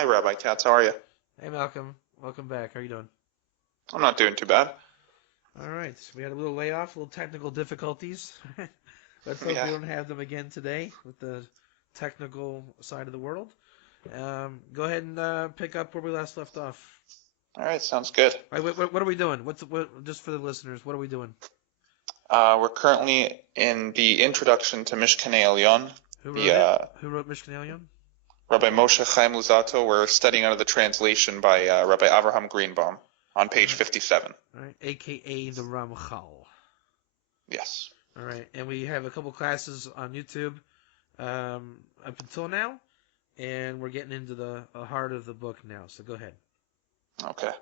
Hi, Rabbi Katz. How are you? Hey Malcolm, welcome back. How are you doing? I'm not doing too bad. All right, we had a little layoff, a little technical difficulties. Let's hope Yeah. we don't have them again today with the technical side of the world. Go ahead and pick up where we last left off. All right, sounds good. All right, what are we doing? Just for the listeners, what are we doing? We're currently in the introduction to Mishkanay Elyon. Who wrote it? Who wrote Mishkanay? Rabbi Moshe Chaim Luzzatto. We're studying under the translation by Rabbi Avraham Greenbaum on page 57. All right, AKA the Ramchal. Yes. All right, and we have a couple classes on YouTube up until now, and we're getting into the heart of the book now. So go ahead. Okay.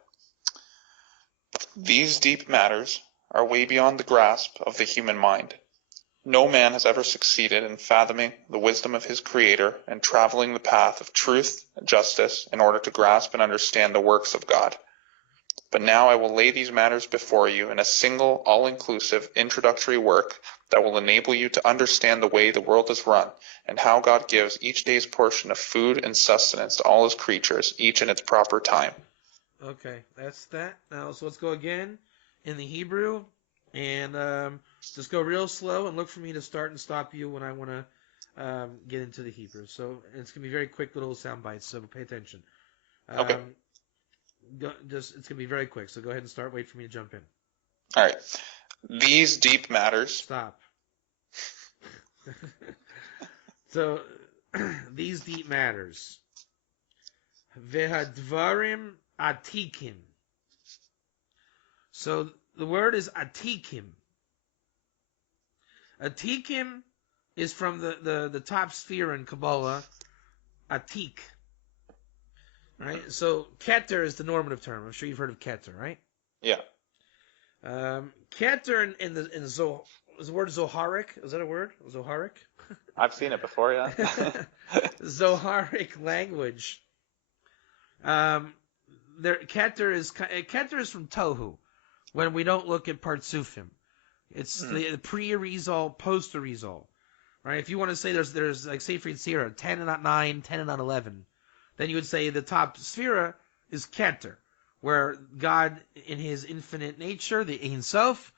These deep matters are way beyond the grasp of the human mind. No man has ever succeeded in fathoming the wisdom of his Creator and traveling the path of truth and justice in order to grasp and understand the works of God. But now I will lay these matters before you in a single, all-inclusive introductory work that will enable you to understand the way the world is run and how God gives each day's portion of food and sustenance to all his creatures, each in its proper time. Okay, that's that. Now, so let's go again in the Hebrew, and just go real slow and look for me to start and stop you when I want to get into the Hebrew. So it's going to be very quick little sound bites, so pay attention. Okay. It's going to be very quick, so go ahead and start. Wait for me to jump in. All right. These deep matters. Stop. So, these deep matters. Vehadvarim atikim. So, the word is atikim. Atikim is from the top sphere in Kabbalah, atik. Right? So, keter is the normative term. I'm sure you've heard of keter, right? Yeah. Keter in the is the word Zoharic. Is that a word? Zoharic? I've seen it before, yeah. Zoharic language. Keter is from Tohu. When we don't look at Partsufim, it's the pre-Arizal, post-Arizal, right? If you want to say there's like Sefer Yetzirah, 10 and not 9, 10 and not 11, then you would say the top Sphira is Keter, where God, in his infinite nature, the Ein Sof,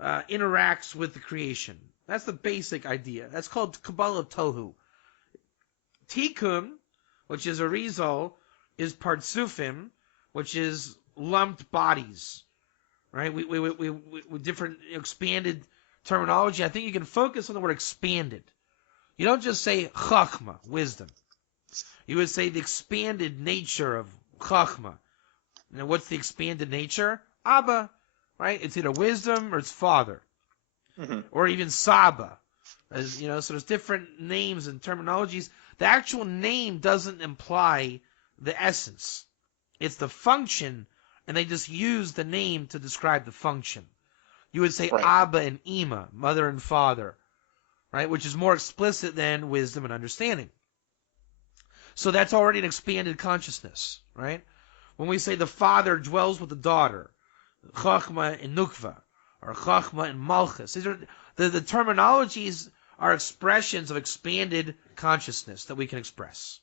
interacts with the creation. That's the basic idea. That's called Kabbalah Tohu. Tikkun, which is Arizal, is Partsufim, which is lumped bodies. Right? We with different expanded terminology. I think you can focus on the word expanded. You don't just say chachma, wisdom. You would say the expanded nature of chachma. Now, what's the expanded nature? Abba, right? It's either wisdom or it's father, or even Saba. As you know, so there's different names and terminologies. The actual name doesn't imply the essence. It's the function. And they just use the name to describe the function. You would say Right. Abba and Ima, mother and father, right? Which is more explicit than wisdom and understanding. So that's already an expanded consciousness, right? When we say the father dwells with the daughter, Chachma and Nukva, or Chachma and Malchus, these are the terminologies are expressions of expanded consciousness that we can express.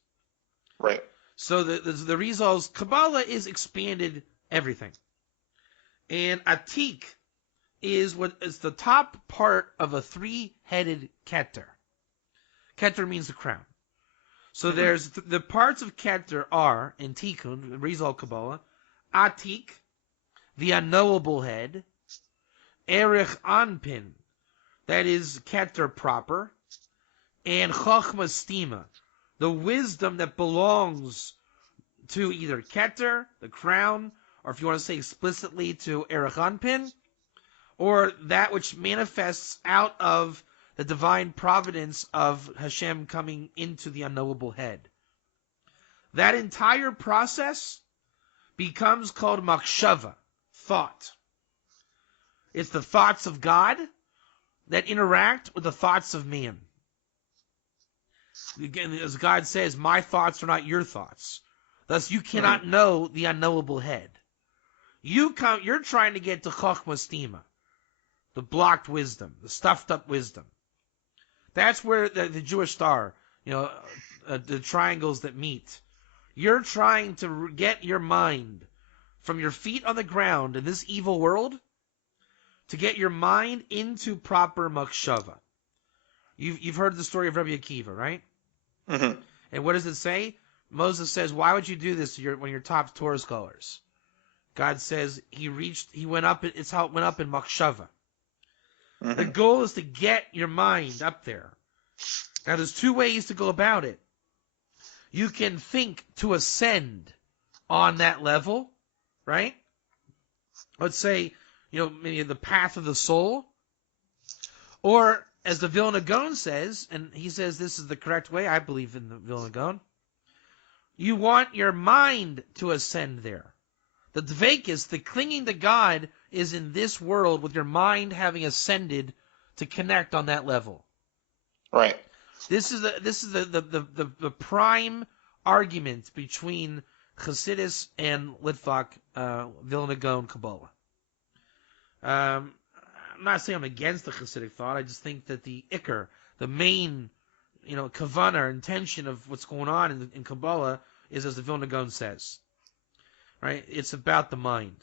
Right. So the Rizal's Kabbalah is expanded everything. And Atik is what is the top part of a three-headed keter. Keter means the crown. So there's the parts of keter are, in Tikkun, Rizal Kabbalah, Atik, the unknowable head, Erech Anpin, that is keter proper, and Chachma Stima, the wisdom that belongs to either keter, the crown, or if you want to say explicitly to Erech Anpin, or that which manifests out of the divine providence of Hashem coming into the unknowable head. That entire process becomes called makshava, thought. It's the thoughts of God that interact with the thoughts of man. Again, as God says, my thoughts are not your thoughts. Thus, you cannot know the unknowable head. You're trying to get to Chochmah Stima, the blocked wisdom, the stuffed up wisdom. That's where the Jewish star, the triangles that meet. You're trying to get your mind from your feet on the ground in this evil world to get your mind into proper makshava. You've heard the story of Rabbi Akiva, right? Mm-hmm. And what does it say? Moses says, why would you do this when you're top Torah scholars? God says he went up, it's how it went up in makshava. Mm-hmm. The goal is to get your mind up there. Now, there's two ways to go about it. You can think to ascend on that level, right? Let's say, maybe the path of the soul. Or, as the Vilna Gaon says, and he says this is the correct way, I believe in the Vilna Gaon, you want your mind to ascend there. The dvekis, the clinging to God, is in this world with your mind having ascended to connect on that level. Right. This is the prime argument between Chassidus and Litvak, Vilna Gaon Kabbalah. I'm not saying I'm against the Chassidic thought. I just think that the ikar, the main, kavanah, intention of what's going on in Kabbalah is as the Vilna Gaon says. Right? It's about the mind.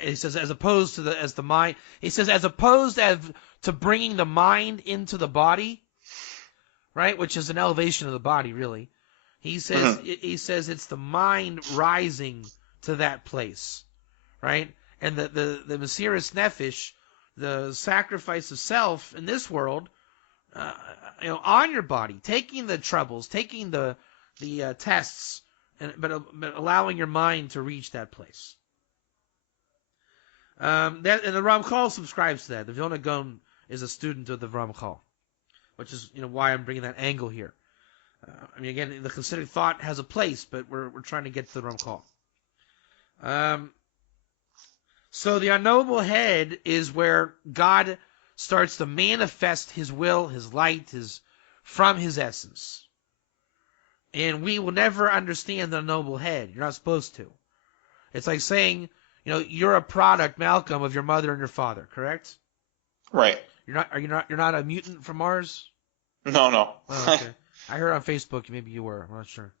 He says as opposed to the mind. He says as opposed to bringing the mind into the body, right? Which is an elevation of the body, really. He says it's the mind rising to that place, right? And the Mesiras Nefesh, the sacrifice of self in this world, on your body, taking the troubles, taking the tests, but allowing your mind to reach that place. And the Ramchal subscribes to that. The Vilna Gaon is a student of the Ramchal, which is why I'm bringing that angle here. Again, the Hasidic thought has a place, but we're trying to get to the Ramchal. So the unknowable head is where God starts to manifest His will, His light, from His essence. And we will never understand the unknowable head. You're not supposed to. It's like saying, you're a product, Malcolm, of your mother and your father, correct? Right. You're not a mutant from Mars? No. Oh, okay. I heard on Facebook maybe you were. I'm not sure.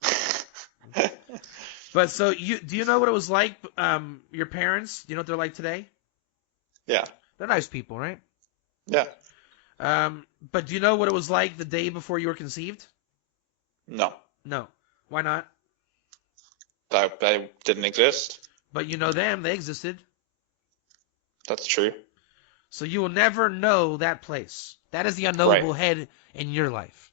But so do you know what it was like? Your parents? Do you know what they're like today? Yeah. They're nice people, right? Yeah. But do you know what it was like the day before you were conceived? No. No. Why not? That didn't exist. But you know them. They existed. That's true. So you will never know that place. That is the unknowable head in your life.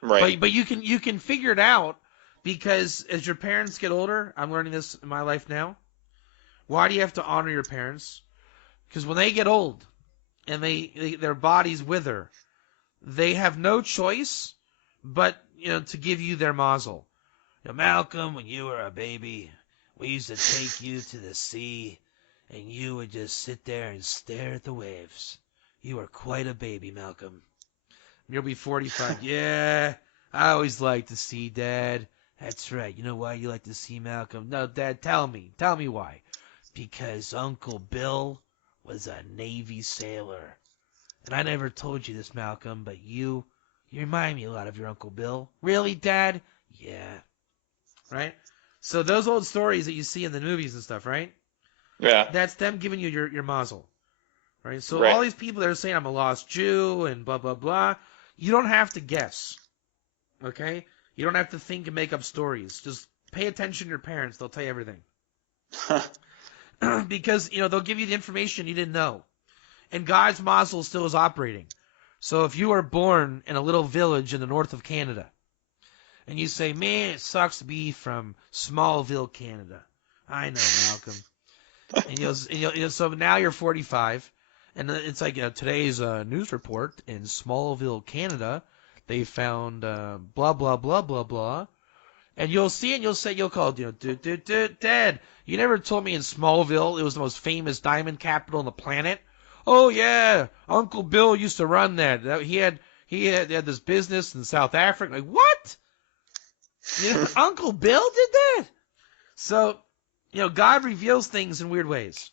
Right. But you can figure it out because as your parents get older, I'm learning this in my life now. Why do you have to honor your parents? Because when they get old and their bodies wither, they have no choice but to give you their mazel. Malcolm, when you were a baby, we used to take you to the sea, and you would just sit there and stare at the waves. You were quite a baby, Malcolm. You'll be 45. Yeah, I always liked to see Dad. That's right. You know why you like to see Malcolm? No, Dad, tell me. Tell me why. Because Uncle Bill was a Navy sailor. And I never told you this, Malcolm, but you remind me a lot of your Uncle Bill. Really, Dad? Yeah. Right? So those old stories that you see in the movies and stuff, right? Yeah. That's them giving you your mazel. Right? So Right. all these people that are saying I'm a lost Jew and blah, blah, blah, you don't have to guess. Okay? You don't have to think and make up stories. Just pay attention to your parents. They'll tell you everything. Because, they'll give you the information you didn't know. And God's mazel still is operating. So if you are born in a little village in the north of Canada, and you say, man, it sucks to be from Smallville, Canada. I know, Malcolm. and so now you're 45, and it's like today's news report in Smallville, Canada, they found blah, blah, blah, blah, blah. And you'll see and you'll call, Dad, you never told me in Smallville it was the most famous diamond capital on the planet. Oh, yeah, Uncle Bill used to run that. He had this business in South Africa. Like, what? Uncle Bill did that? So, God reveals things in weird ways,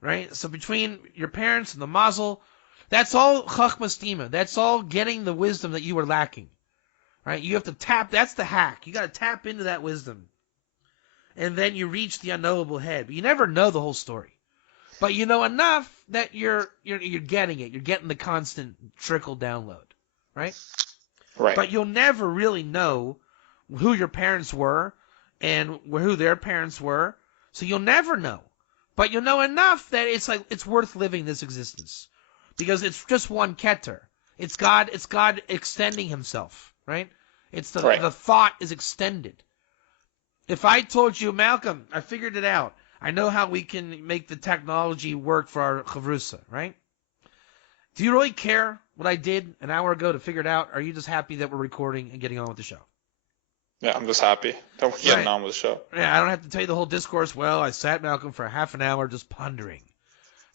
right? So between your parents and the mazel, that's all chachma stima. That's all getting the wisdom that you were lacking, right? You have to tap. That's the hack. You got to tap into that wisdom. and then you reach the unknowable head. But you never know the whole story. But you know enough that you're getting it. You're getting the constant trickle download, right? Right. But you'll never really know who your parents were and who their parents were. So you'll never know. But you'll know enough that it's worth living this existence. Because it's just one keter. It's God extending himself, right? It's the thought is extended. If I told you, Malcolm, I figured it out. I know how we can make the technology work for our chavrusa, right? Do you really care what I did an hour ago to figure it out? Or are you just happy that we're recording and getting on with the show? Yeah, I'm just happy that we're getting on with the show. Yeah, I don't have to tell you the whole discourse. Well, I sat Malcolm for half an hour just pondering.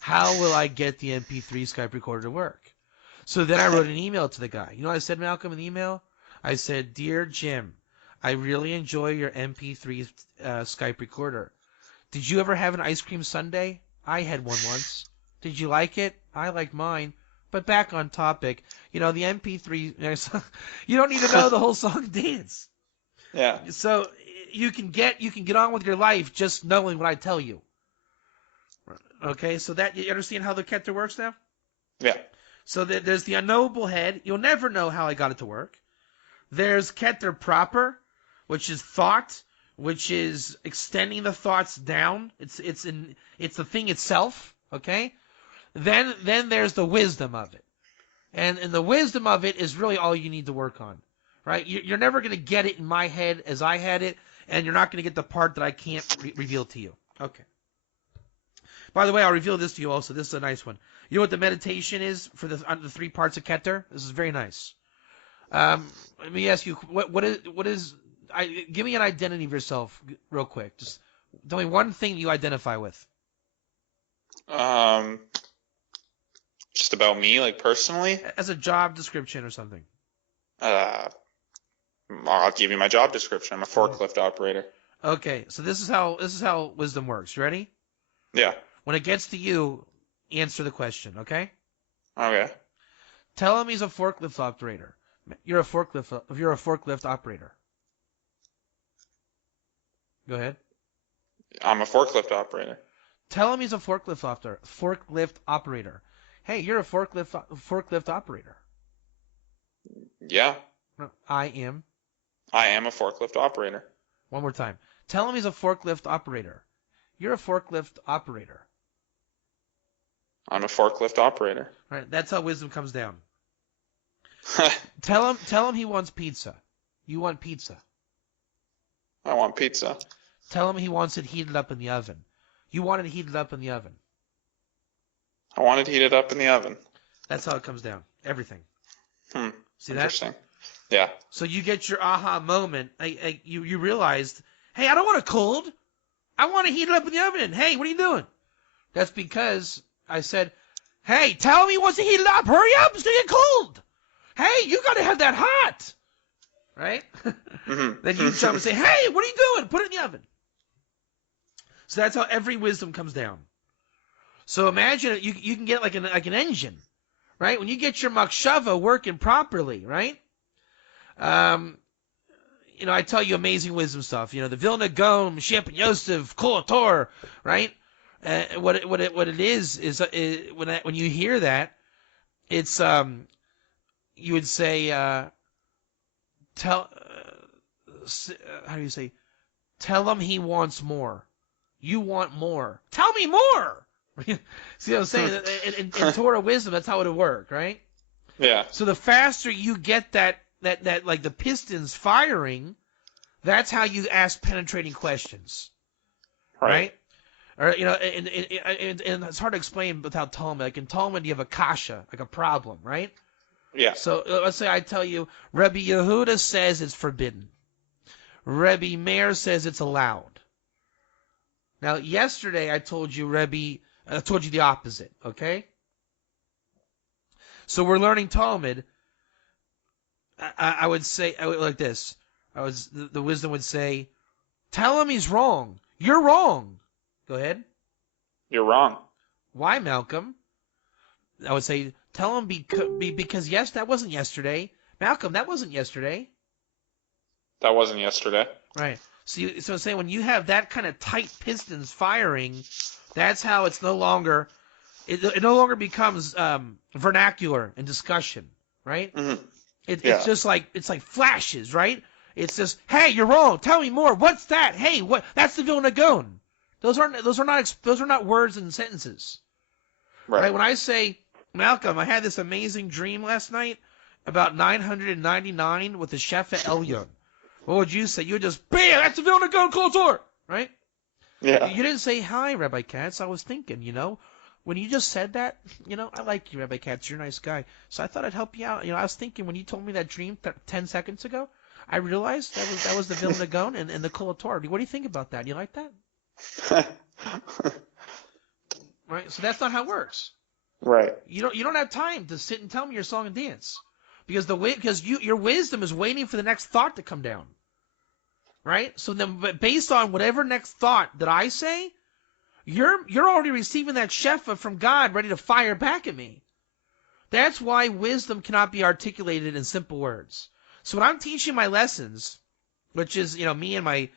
How will I get the MP3 Skype recorder to work? So then I wrote an email to the guy. You know what I said, Malcolm, in the email? I said, Dear Jim, I really enjoy your MP3 Skype recorder. Did you ever have an ice cream sundae? I had one once. Did you like it? I liked mine. But back on topic, the MP3, you don't need to know the whole song and dance. Yeah. So you can get on with your life just knowing what I tell you. Okay, so that you understand how the keter works now? Yeah. So there's the unknowable head. You'll never know how I got it to work. There's keter proper, which is thought, which is extending the thoughts down. It's the thing itself. Okay. Then there's the wisdom of it, and the wisdom of it is really all you need to work on, right? You're never going to get it in my head as I had it, and you're not going to get the part that I can't reveal to you. Okay. By the way, I'll reveal this to you also. This is a nice one. You know what the meditation is for the 3 parts of keter? This is very nice. Let me ask you, what is? Give me an identity of yourself real quick. Just tell me one thing you identify with. Just about me, like personally. As a job description or something. I'll give you my job description. I'm a forklift operator. Okay, so this is how wisdom works. You ready? Yeah. When it gets to you, answer the question, okay? Okay. Tell him he's a forklift operator. You're a forklift operator. Go ahead. I'm a forklift operator. Tell him he's a forklift operator. Hey, you're a forklift operator. Yeah. No, I am. I am a forklift operator. One more time. Tell him he's a forklift operator. You're a forklift operator. I'm a forklift operator. Right, that's how wisdom comes down. Tell him he wants pizza. You want pizza. I want pizza. Tell him he wants it heated up in the oven. You want it heated up in the oven. I want it heated up in the oven. That's how it comes down. Everything. See that? Interesting. Yeah. So you get your aha moment. You realized, hey, I don't want it cold. I want to heat it up in the oven. Hey, what are you doing? That's because I said, hey, tell him he wants to heat it up. Hurry up. It's going to get cold. Hey, you got to have that hot. Right? Mm-hmm. Then you jump and say, hey, what are you doing? Put it in the oven. So that's how every wisdom comes down. So imagine you can get like an engine, right? When you get your makshava working properly, right? I tell you amazing wisdom stuff. The Vilna Gaon, Shep and Yosef, Kol Torah, right? What it is when you hear that, it's you would say how do you say? Tell him he wants more. You want more. Tell me more. See what I'm saying? In Torah wisdom, that's how it would work, right? Yeah. So the faster you get that like the pistons firing, that's how you ask penetrating questions, right? Or and it's hard to explain without Talmud. Like in Talmud, you have a kasha, like a problem, right? Yeah. So let's say I tell you, Rabbi Yehuda says it's forbidden. Rabbi Meir says it's allowed. Now, yesterday I told you the opposite, okay? So we're learning Talmud. I would say like this. The wisdom would say, tell him he's wrong. You're wrong. Go ahead. You're wrong. Why, Malcolm? I would say, tell him because yes, that wasn't yesterday. Malcolm, that wasn't yesterday. That wasn't yesterday. Right. So I'm saying when you have that kind of tight pistons firing, that's how it's no longer it no longer becomes vernacular in discussion, right? Mm-hmm. It's just like flashes, right? It's just, hey, you're wrong. Tell me more. What's that? Hey, what? That's the Vilna Gaon. Those are not words and sentences, right? When I say, Malcolm, I had this amazing dream last night about 999 with the Shefa Elyon. What would you say? You would just, bam, that's the Vilna Gaon Kol, right? Yeah. You didn't say, hi, Rabbi Katz. I was thinking, when you just said that, I like you, Rabbi Katz. You're a nice guy. So I thought I'd help you out. I was thinking when you told me that dream 10 seconds ago, I realized that was the Vilna Gaon and the Kol Torah. What do you think about that? You like that? Right? So that's not how it works. Right. You don't have time to sit and tell me your song and dance. Because your wisdom is waiting for the next thought to come down. Right? So then, but based on whatever next thought that I say, you're already receiving that shefa from God ready to fire back at me. That's why wisdom cannot be articulated in simple words. So when I'm teaching my lessons, which is, me and my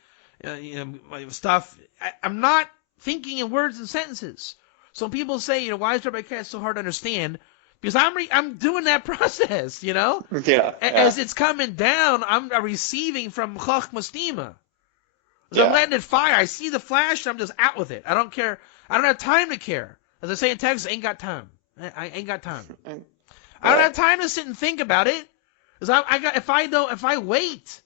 stuff, I'm not thinking in words and sentences. So when people say, why is Rabbi Katz so hard to understand? Because I'm doing that process, Yeah. As it's coming down, I'm receiving from Chochma Stima. Yeah. I'm letting it fire. I see the flash, and I'm just out with it. I don't care. I don't have time to care. As I say in Texas, ain't got time. I ain't got time. I don't have time to sit and think about it. Because if I wait,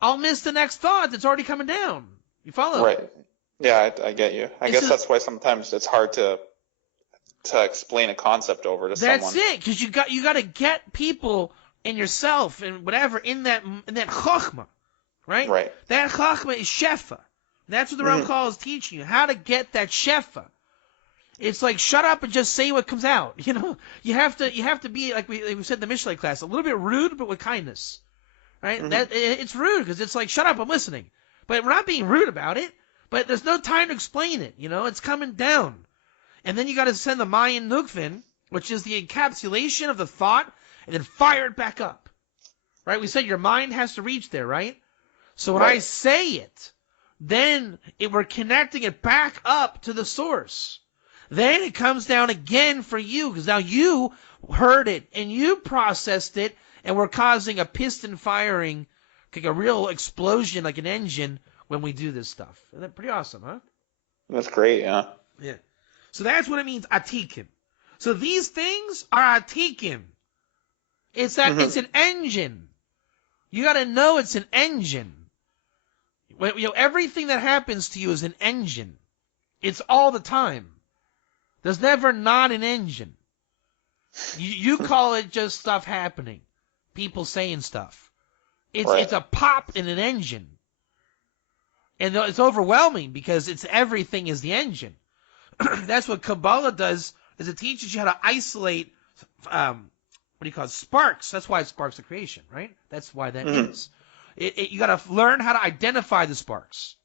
I'll miss the next thought that's already coming down. You follow? Right. Yeah, I get you. I guess that's why sometimes it's hard to explain a concept over to someone. That's it, because you got to get people and yourself and whatever in that chokhmah, right? Right. That chokhmah is shefa. That's what the Ramchal is teaching you, how to get that shefa. It's like shut up and just say what comes out. You have to be like we said in the Mishnah class, a little bit rude but with kindness, right? It's rude because it's like shut up, I'm listening, but we're not being rude about it. But there's no time to explain it. It's coming down. And then you got to send the Mayan Nukvin, which is the encapsulation of the thought, and then fire it back up. Right? We said your mind has to reach there, right? So when I say it, then we're connecting it back up to the source. Then it comes down again for you, because now you heard it, and you processed it, and we're causing a piston firing, like a real explosion, like an engine, when we do this stuff. Isn't that pretty awesome, huh? That's great, yeah. Yeah. So that's what it means, atikim. So these things are atikim. It's an engine. You got to know it's an engine. Everything that happens to you is an engine. It's all the time. There's never not an engine. You call it just stuff happening. People saying stuff. It's a pop in an engine. And it's overwhelming because everything is the engine. That's what Kabbalah does, is it teaches you how to isolate, sparks. That's why it sparks the creation, right? That's why that is. You got to learn how to identify the sparks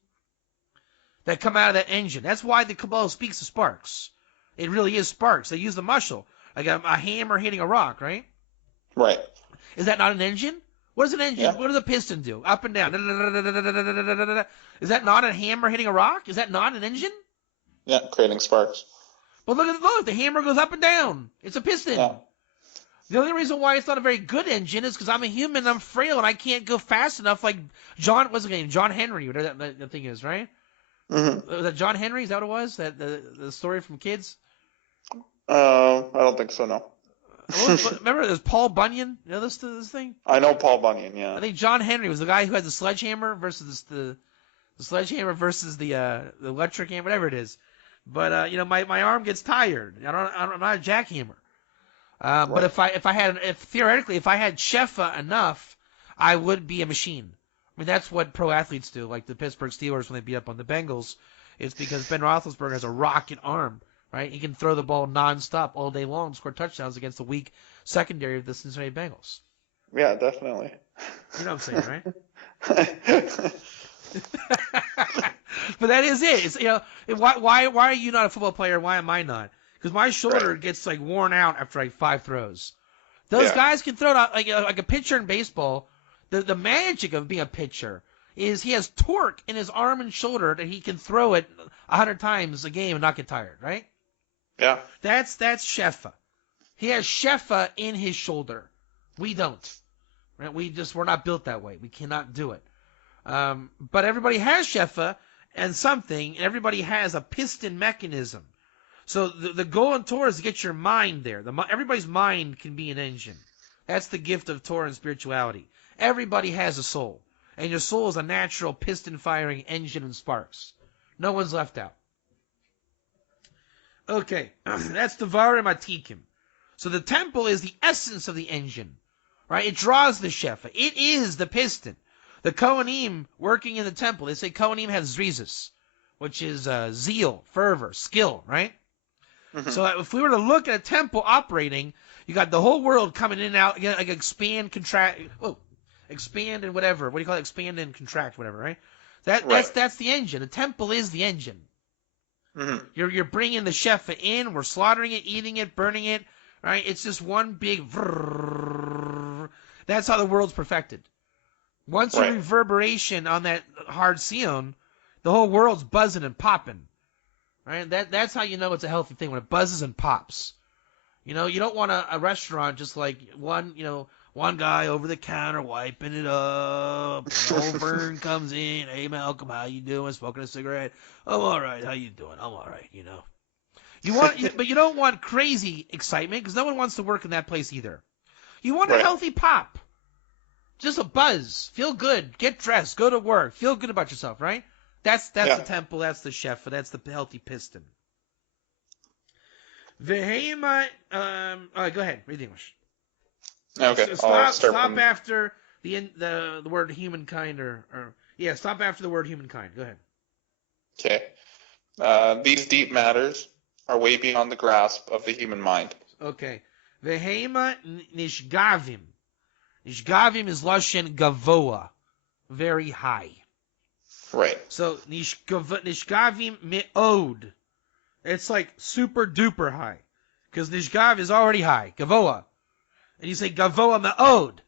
that come out of that engine. That's why the Kabbalah speaks of sparks. It really is sparks. They use the mushal, like a hammer hitting a rock, right? Right. Is that not an engine? What is an engine? Yeah. What does a piston do? Up and down. Is that not a hammer hitting a rock? Is that not an engine? Yeah, creating sparks. But look, the hammer goes up and down. It's a piston. Yeah. The only reason why it's not a very good engine is because I'm a human, I'm frail, and I can't go fast enough like what's his name? John Henry, whatever that thing is, right? Was that John Henry? Is that what it was? That the story from Kids? I don't think so, no. Remember, there's Paul Bunyan. You know this thing? I know Paul Bunyan, yeah. I think John Henry was the guy who had the sledgehammer versus the sledgehammer versus the electric hammer, whatever it is. But my arm gets tired. I'm not a jackhammer. But if theoretically if I had shefa enough, I would be a machine. I mean, that's what pro athletes do, like the Pittsburgh Steelers when they beat up on the Bengals. It's because Ben Roethlisberger has a rocket arm, right? He can throw the ball nonstop all day long and score touchdowns against the weak secondary of the Cincinnati Bengals. Yeah, definitely. You know what I'm saying, right? But that is it. It's why are you not a football player? Why am I not? Because my shoulder gets like worn out after like 5 throws. Those guys can throw it out like a pitcher in baseball. The magic of being a pitcher is he has torque in his arm and shoulder that he can throw it 100 times a game and not get tired, right? Yeah. That's Shefa. He has Shefa in his shoulder. We don't. Right? We're not built that way. We cannot do it. But everybody has Shefa and something, and everybody has a piston mechanism. So the goal in Torah is to get your mind there. Everybody's mind can be an engine. That's the gift of Torah and spirituality. Everybody has a soul. And your soul is a natural piston-firing engine and sparks. No one's left out. Okay, that's the Varim Atikim. So the temple is the essence of the engine. Right? It draws the Shefa. It is the piston. The Kohanim working in the temple, they say Kohanim have zrizis, which is zeal, fervor, skill, right? Mm-hmm. So if we were to look at a temple operating, you got the whole world coming in and out, like expand, contract, expand and whatever. What do you call it? Expand and contract, whatever, right? That's the engine. The temple is the engine. Mm-hmm. You're bringing the shefa in. We're slaughtering it, eating it, burning it, right? It's just one big. That's how the world's perfected. Once a reverberation on that hard sion, the whole world's buzzing and popping. Right? That's how you know it's a healthy thing, when it buzzes and pops. You know, you don't want a restaurant just like one guy over the counter wiping it up. Old Vern comes in, hey Malcolm, how you doing? Smoking a cigarette. I'm all right. How you doing? I'm all right. You know, but you don't want crazy excitement, because no one wants to work in that place either. You want a healthy pop, just a buzz. Feel good. Get dressed. Go to work. Feel good about yourself. Right? That's the temple. That's the shefa. That's the healthy piston. Hema. All right, go ahead. Read the English. Okay. Stop after the word humankind, stop after the word humankind. Go ahead. Okay. These deep matters are way beyond the grasp of the human mind. Okay. Vehema nishgavim. Nishgavim is lashon gavoa, very high. Right. So nishgavim me'od. It's like super duper high, because nishgav is already high, gavoa, and you say gavoa me'od.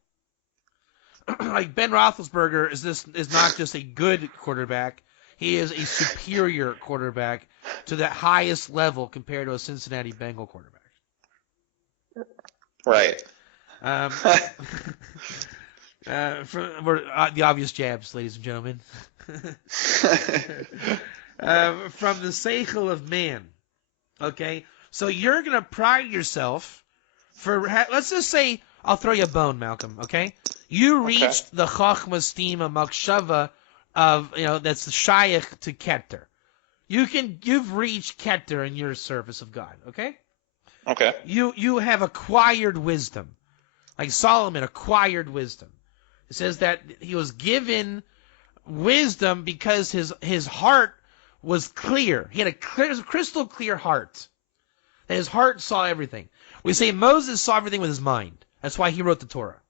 Like Ben Roethlisberger is not just a good quarterback; he is a superior quarterback to the highest level compared to a Cincinnati Bengal quarterback. Right. The obvious jabs, ladies and gentlemen. From the seichel of man. Okay? So you're going to pride yourself for, let's just say, I'll throw you a bone, Malcolm, okay? You reached the chachma stima makshava of, that's the shayach to keter. You've reached keter in your service of God, okay? Okay. You have acquired wisdom. Like Solomon acquired wisdom. It says that he was given wisdom because his heart was clear. He had a crystal clear heart. And his heart saw everything. We say Moses saw everything with his mind. That's why he wrote the Torah.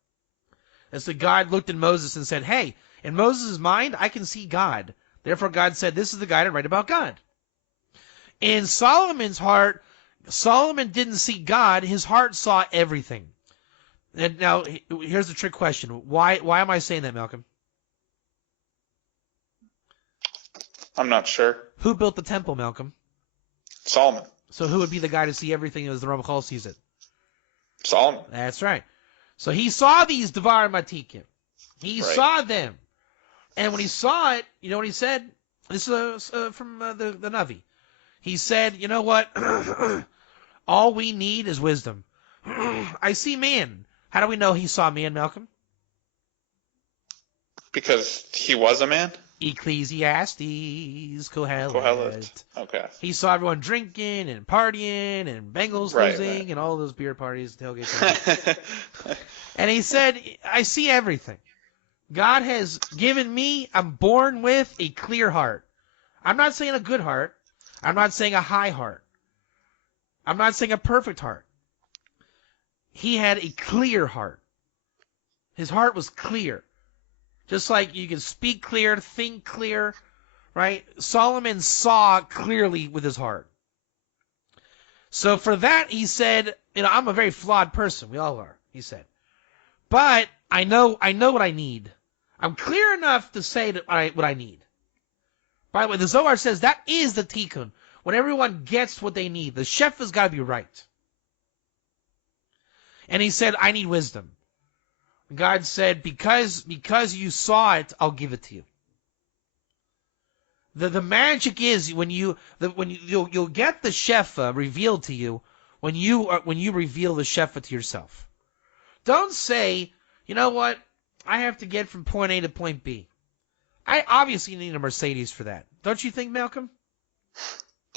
That's the God looked at Moses and said, hey, in Moses' mind, I can see God. Therefore, God said, this is the guy to write about God. In Solomon's heart, Solomon didn't see God. His heart saw everything. And now, here's the trick question. Why am I saying that, Malcolm? I'm not sure. Who built the temple, Malcolm? Solomon. So who would be the guy to see everything as the Ramachal sees it? Solomon. That's right. So he saw these Devar Matikim. He saw them. And when he saw it, you know what he said? This is from the Navi. He said, you know what? All we need is wisdom. I see man. How do we know he saw man, Malcolm? Because he was a man? Ecclesiastes, Kohelet. Okay. He saw everyone drinking and partying and Bengals losing and all those beer parties, tailgates. And he said, I see everything. God has given me, I'm born with a clear heart. I'm not saying a good heart. I'm not saying a high heart. I'm not saying a perfect heart. He had a clear heart. His heart was clear. Just like you can speak clear, think clear, right? Solomon saw clearly with his heart. So for that, he said, I'm a very flawed person. We all are, he said. But I know what I need. I'm clear enough to say that what I need. By the way, the Zohar says that is the tikkun. When everyone gets what they need, the shefa's got to be right. And he said, I need wisdom. God said, because you saw it, I'll give it to you. The magic is you'll get the shefa revealed to you when you reveal the shefa to yourself. Don't say, you know what, I have to get from point A to point B. I obviously need a Mercedes for that. Don't you think, Malcolm?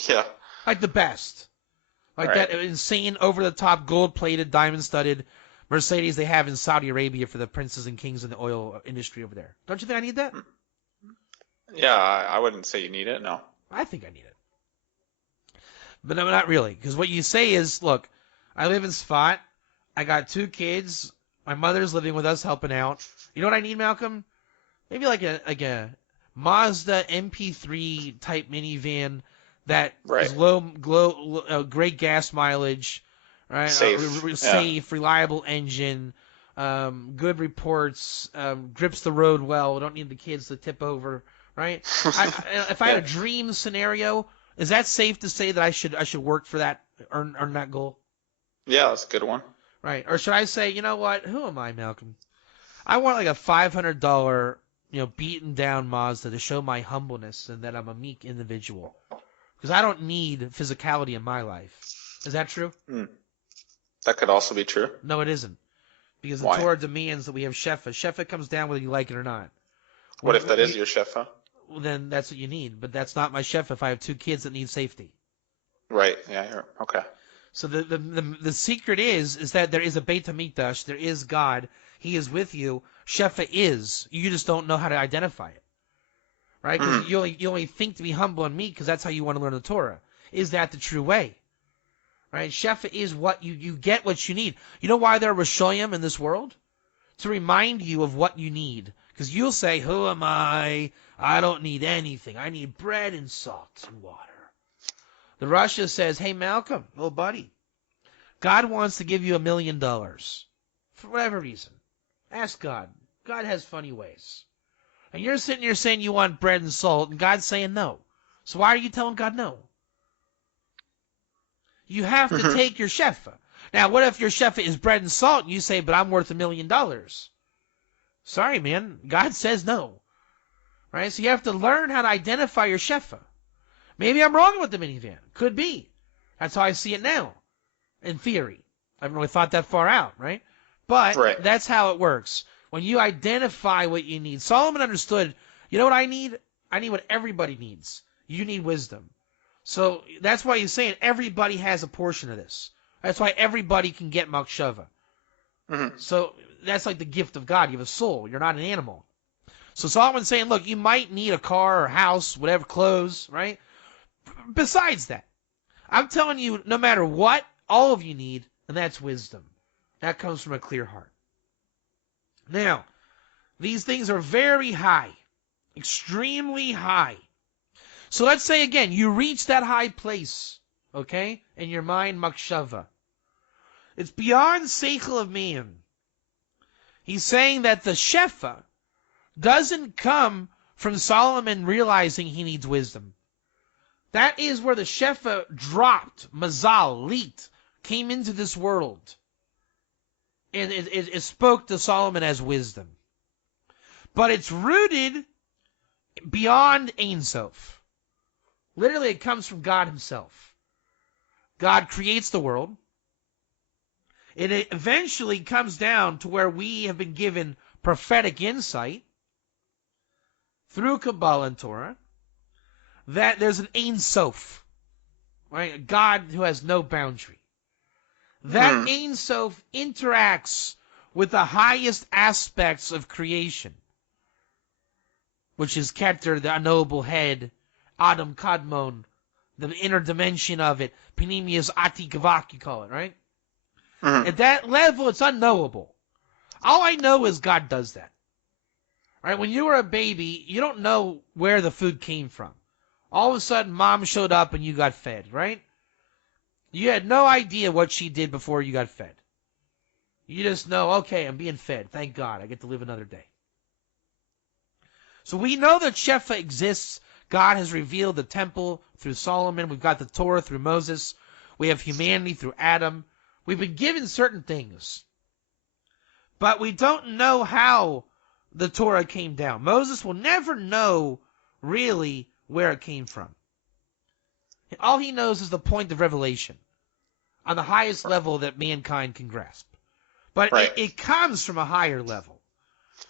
Yeah. Like the best. Like that insane, over-the-top, gold-plated, diamond-studded Mercedes they have in Saudi Arabia for the princes and kings in the oil industry over there. Don't you think I need that? Yeah, I wouldn't say you need it, no. I think I need it. But no, not really. Because what you say is, look, I live in Sfat. I got 2 kids. My mother's living with us, helping out. You know what I need, Malcolm? Maybe like a Mazda MP3 type minivan that is great gas mileage, right? Safe, reliable engine, good reports, grips the road well. Don't need the kids to tip over, right? If I had a dream scenario, is that safe to say that I should work for that, earn that goal? Yeah, that's a good one. Right. Or should I say, you know what? Who am I, Malcolm? I want like a $500, beaten down Mazda to show my humbleness and that I'm a meek individual. Because I don't need physicality in my life. Is that true? That could also be true. No, it isn't. Because the Torah demands that we have shefa. Shefa comes down whether you like it or not. What if that is your shefa? Well, then that's what you need. But that's not my shefa if I have 2 kids that need safety. Right. Yeah. Okay. So the secret is that there is a Beit HaMikdash. There is God. He is with you. Shefa is. You just don't know how to identify it. Right? Because you only think to be humble and meek because that's how you want to learn the Torah. Is that the true way? Right? Shefa is what you get what you need. You know why there are Rishoyim in this world? To remind you of what you need. Because you'll say, who am I? I don't need anything. I need bread and salt and water. The Rasha says, hey, Malcolm, little buddy, God wants to give you $1 million. For whatever reason. Ask God. God has funny ways. And you're sitting here saying you want bread and salt, and God's saying no. So why are you telling God no? You have to take your shefa. Now, what if your shefa is bread and salt, and you say, but I'm worth $1 million? Sorry, man. God says no. Right? So you have to learn how to identify your shefa. Maybe I'm wrong with the minivan. Could be. That's how I see it now. In theory. I haven't really thought that far out, right? But that's how it works. When you identify what you need. Solomon understood, you know what I need? I need what everybody needs. You need wisdom. So that's why he's saying everybody has a portion of this. That's why everybody can get Makshava. So that's like the gift of God. You have a soul. You're not an animal. So Solomon's saying, look, you might need a car or house, whatever, clothes, right? Besides that, I'm telling you, no matter what, all of you need, and that's wisdom. That comes from a clear heart. Now, these things are very high, extremely high. So let's say again, you reach that high place, okay, in your mind, makshava. It's beyond seichel of man. He's saying that the shefa doesn't come from Solomon realizing he needs wisdom. That is where the shefa dropped, Mazel, leaked, came into this world. And it spoke to Solomon as wisdom. But it's rooted beyond Ein Sof. Literally, it comes from God himself. God creates the world. And it eventually comes down to where we have been given prophetic insight through Kabbalah and Torah that there's an Ein Sof, right? A God who has no boundary. That Ein Sof interacts with the highest aspects of creation, which is Keter, the unknowable head, Adam Kadmon, the inner dimension of it, Panemius Ati Gavak, you call it, right? At that level, it's unknowable. All I know is God does that. Right? When you were a baby, you don't know where the food came from. All of a sudden, mom showed up and you got fed, right? You had no idea what she did before you got fed. You just know, okay, I'm being fed. Thank God, I get to live another day. So we know that Shefa exists. God has revealed the temple through Solomon. We've got the Torah through Moses. We have humanity through Adam. We've been given certain things. But we don't know how the Torah came down. Moses will never know really where it came from. All he knows is the point of revelation on the highest level that mankind can grasp. But Right. it comes from a higher level.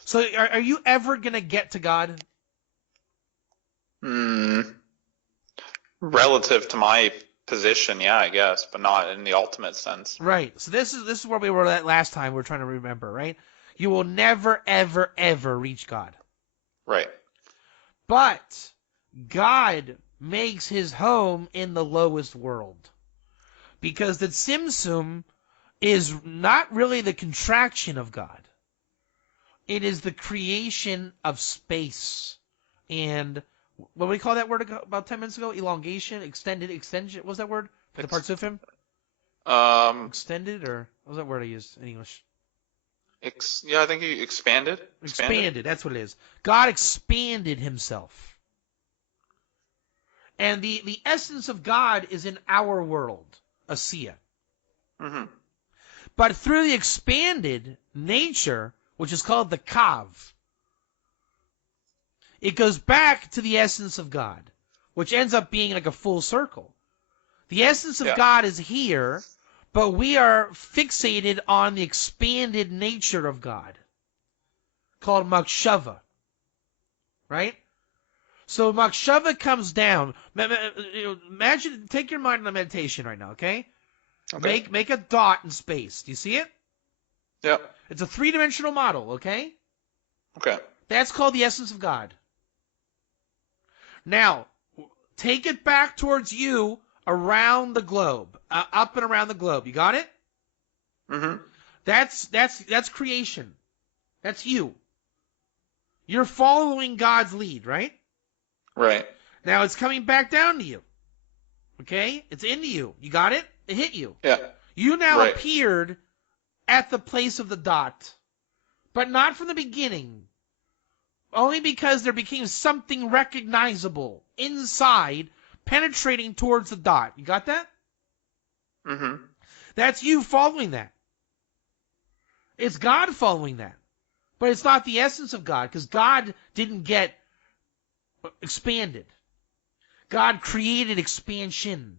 So are you ever going to get to God? Relative to my position, yeah, I guess, but not in the ultimate sense. Right. So this is where we were at last time. We're trying to remember, right? You will never, ever, ever reach God. Right. But God makes his home in the lowest world. Because the Tzimtzum is not really the contraction of God. It is the creation of space. And what do we call that word about 10 minutes ago? Elongation, extension. What was that word? For the Partsufim? Extended, or what was that word I used in English? Yeah, I think he expanded. Expanded, that's what it is. God expanded himself. And the essence of God is in our world, Asiya. Mm-hmm. But through the expanded nature, which is called the Kav, it goes back to the essence of God, which ends up being like a full circle. The essence of God is here, but we are fixated on the expanded nature of God, called Makshava. Right? So Makshava comes down. Imagine, take your mind on a meditation right now, okay? Make a dot in space. Do you see it? Yeah. It's a three-dimensional model, okay? Okay. That's called the essence of God. Now, take it back towards you around the globe, up and around the globe. You got it? Mm-hmm. That's creation. That's you. You're following God's lead, right? Right. Now it's coming back down to you. Okay? It's into you. You got it? It hit you. Yeah. You now appeared at the place of the dot, but not from the beginning. Only because there became something recognizable inside, penetrating towards the dot. You got that? Mm-hmm. That's you following that. It's God following that. But it's not the essence of God, because God didn't get expanded. God created expansion.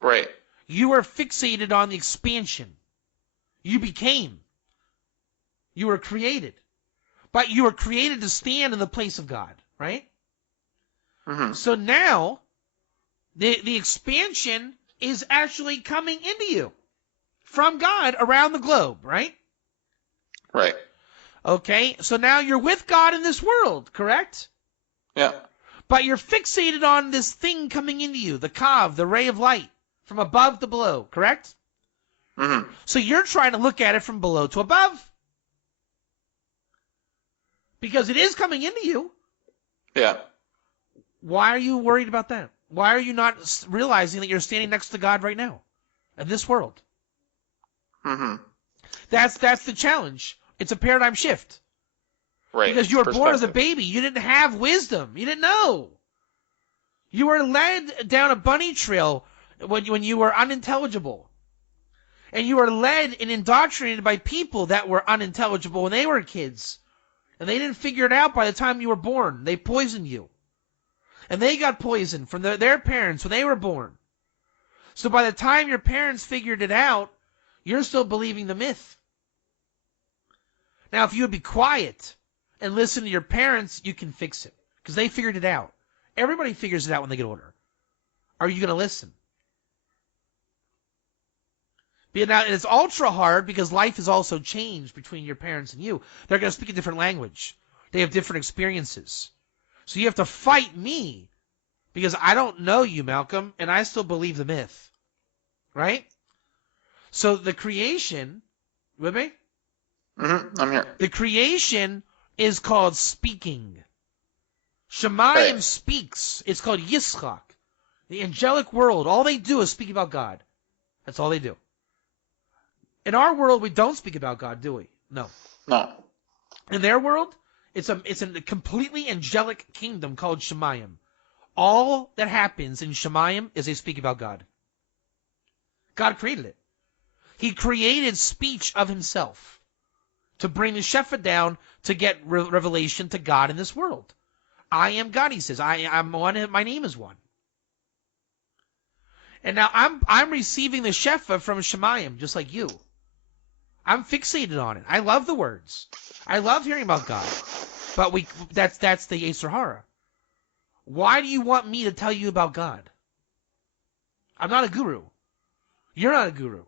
Right. You are fixated on the expansion. You became. You were created. But you were created to stand in the place of God, right? Mm-hmm. So now, the expansion is actually coming into you from God around the globe, right? Right. Okay, so now you're with God in this world, correct? Yeah. But you're fixated on this thing coming into you, the Kav, the ray of light, from above to below, correct? Mm-hmm. So you're trying to look at it from below to above. Because it is coming into you. Yeah. Why are you worried about that? Why are you not realizing that you're standing next to God right now, in this world? Mm-hmm. That's the challenge. It's a paradigm shift. Right. Because you were born as a baby. You didn't have wisdom. You didn't know. You were led down a bunny trail when you were unintelligible. And you were led and indoctrinated by people that were unintelligible when they were kids. And they didn't figure it out by the time you were born. They poisoned you. And they got poisoned from their parents when they were born. So by the time your parents figured it out, you're still believing the myth. Now, if you would be quiet and listen to your parents, you can fix it. Because they figured it out. Everybody figures it out when they get older. Are you going to listen? Now, it's ultra hard because life has also changed between your parents and you. They're going to speak a different language. They have different experiences. So you have to fight me because I don't know you, Malcolm, and I still believe the myth. Right? So the creation, with me? Mm-hmm. I'm here. The creation is called speaking. Shemayim speaks. It's called Yitzchak. The angelic world, all they do is speak about God. That's all they do. In our world, we don't speak about God, do we? No. No. In their world, It's a completely angelic kingdom called Shemayim. All that happens in Shemayim is they speak about God. God created it. He created speech of himself to bring the Shefa down to get revelation to God in this world. I am God, he says. I'm one. My name is one. And now I'm receiving the Shefa from Shemayim, just like you. I'm fixated on it. I love the words. I love hearing about God. But that's the Yetzer Hara. Why do you want me to tell you about God? I'm not a guru. You're not a guru.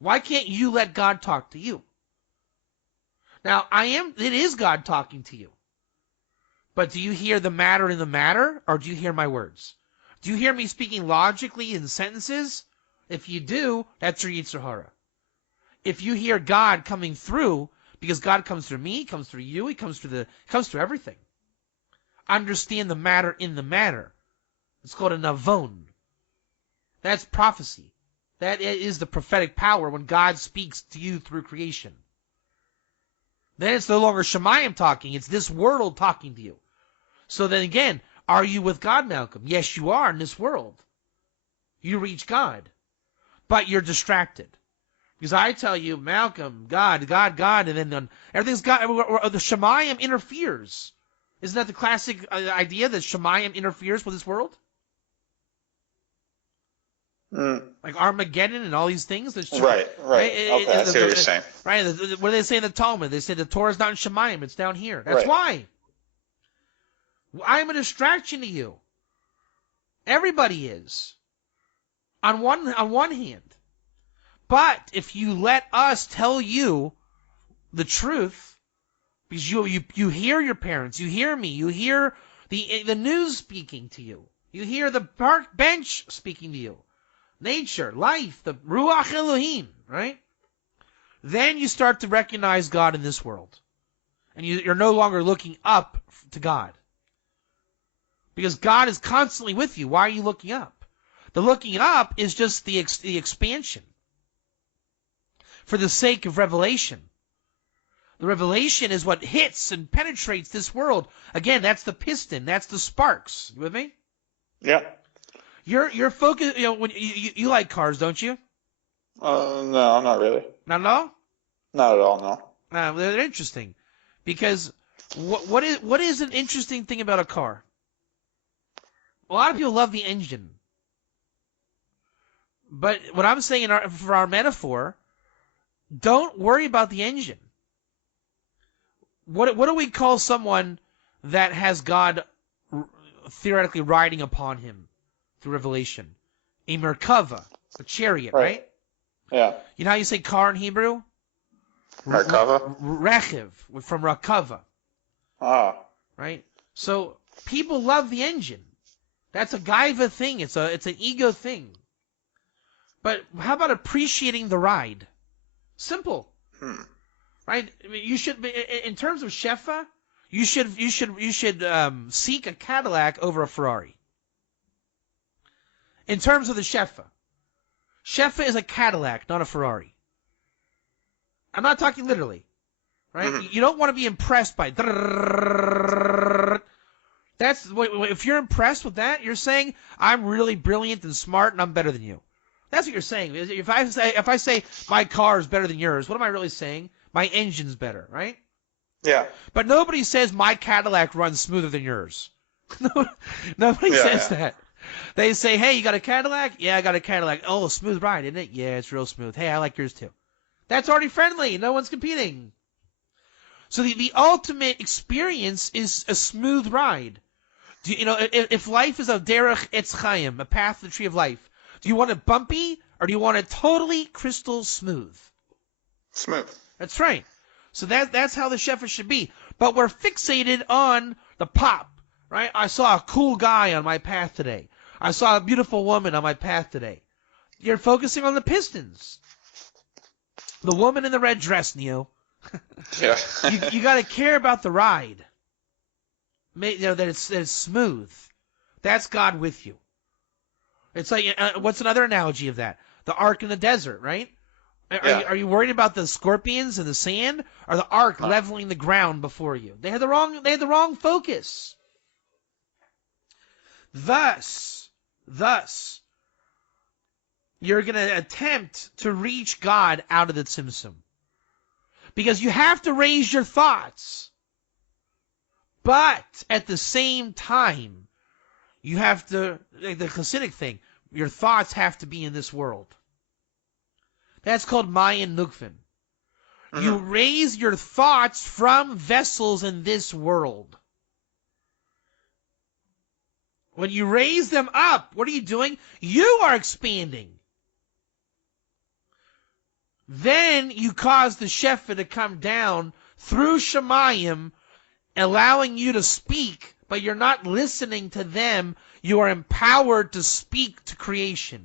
Why can't you let God talk to you? Now, it is God talking to you. But do you hear the matter in the matter, or do you hear my words? Do you hear me speaking logically in sentences? If you do, that's your Yetzer Hara. If you hear God coming through, because God comes through me, he comes through you, he comes through everything. Understand the matter in the matter. It's called a navon. That's prophecy. That is the prophetic power when God speaks to you through creation. Then it's no longer Shemayim talking, it's this world talking to you. So then again, are you with God, Malcolm? Yes, you are in this world. You reach God. But you're distracted. Because I tell you, Malcolm, God, and then everything's God. The Shemayim interferes. Isn't that the classic idea that Shemayim interferes with this world? Like Armageddon and all these things. Right. Okay, I see what you're saying. Right. What do they say in the Tomah? They say the Torah's not in Shemayim; it's down here. That's why. I'm a distraction to you. Everybody is. On one hand, but if you let us tell you the truth, because you hear your parents, you hear me, you hear the news speaking to you, you hear the park bench speaking to you. Nature, life, the Ruach Elohim, right? Then you start to recognize God in this world. And you're no longer looking up to God. Because God is constantly with you. Why are you looking up? The looking up is just the expansion. For the sake of revelation. The revelation is what hits and penetrates this world. Again, that's the piston. That's the sparks. You with me? Yeah. You're focused. When you like cars, don't you? No, not really. Not at all. Not at all. No. They're interesting, because what is an interesting thing about a car? A lot of people love the engine, but what I'm saying for our metaphor, don't worry about the engine. What do we call someone that has God theoretically riding upon him through revelation? A Merkava, a chariot, right? Yeah. You know how you say car in Hebrew? Merkava? Rechiv, from Rakava. Ah. Right? So people love the engine. That's a gaiva thing. It's an ego thing. But how about appreciating the ride? Simple. Right? I mean, you should, in terms of Shefa, you should seek a Cadillac over a Ferrari. In terms of the Shefa. Shefa is a Cadillac, not a Ferrari. I'm not talking literally. Right? Mm-hmm. You don't want to be impressed by... If you're impressed with that, you're saying, I'm really brilliant and smart and I'm better than you. That's what you're saying. If I say my car is better than yours, what am I really saying? My engine's better, right? Yeah. But nobody says my Cadillac runs smoother than yours. Nobody says that. They say, hey, you got a Cadillac? Yeah, I got a Cadillac. Oh, smooth ride, isn't it? Yeah, it's real smooth. Hey, I like yours too. That's already friendly. No one's competing. So the ultimate experience is a smooth ride. If life is a derech etz chaim, a path to the tree of life, do you want it bumpy or do you want it totally crystal smooth? Smooth. That's right. So that's how the shefa should be. But we're fixated on the pop, right? I saw a cool guy on my path today. I saw a beautiful woman on my path today. You're focusing on the pistons. The woman in the red dress, Neo. Yeah. you got to care about the ride. That it's smooth. That's God with you. It's like, what's another analogy of that? The ark in the desert, right? Are you worried about the scorpions and the sand, or the ark leveling the ground before you? They had the wrong focus. Thus, you're going to attempt to reach God out of the tzimtzum. Because you have to raise your thoughts. But at the same time, you have to, like the Hasidic thing, your thoughts have to be in this world. That's called Mayan Nukvin. Mm-hmm. You raise your thoughts from vessels in this world. When you raise them up, what are you doing? You are expanding. Then you cause the Shefa to come down through Shemayim, allowing you to speak, but you're not listening to them. You are empowered to speak to creation.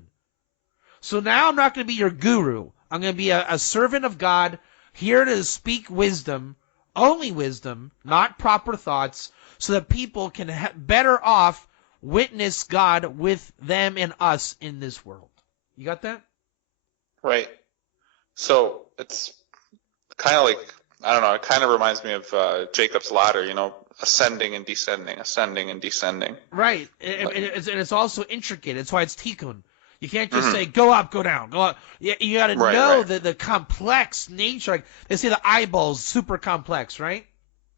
So now I'm not going to be your guru. I'm going to be a servant of God, here to speak wisdom, only wisdom, not proper thoughts, so that people can better off witness God with them and us in this world. You got that? Right. So it's kind of like, I don't know, it kind of reminds me of Jacob's ladder, ascending and descending, ascending and descending. Right. And it's also intricate. That's why it's tikkun. You can't just say, go up, go down, go up. You got to know the complex nature. Like they say the eyeball's super complex, right?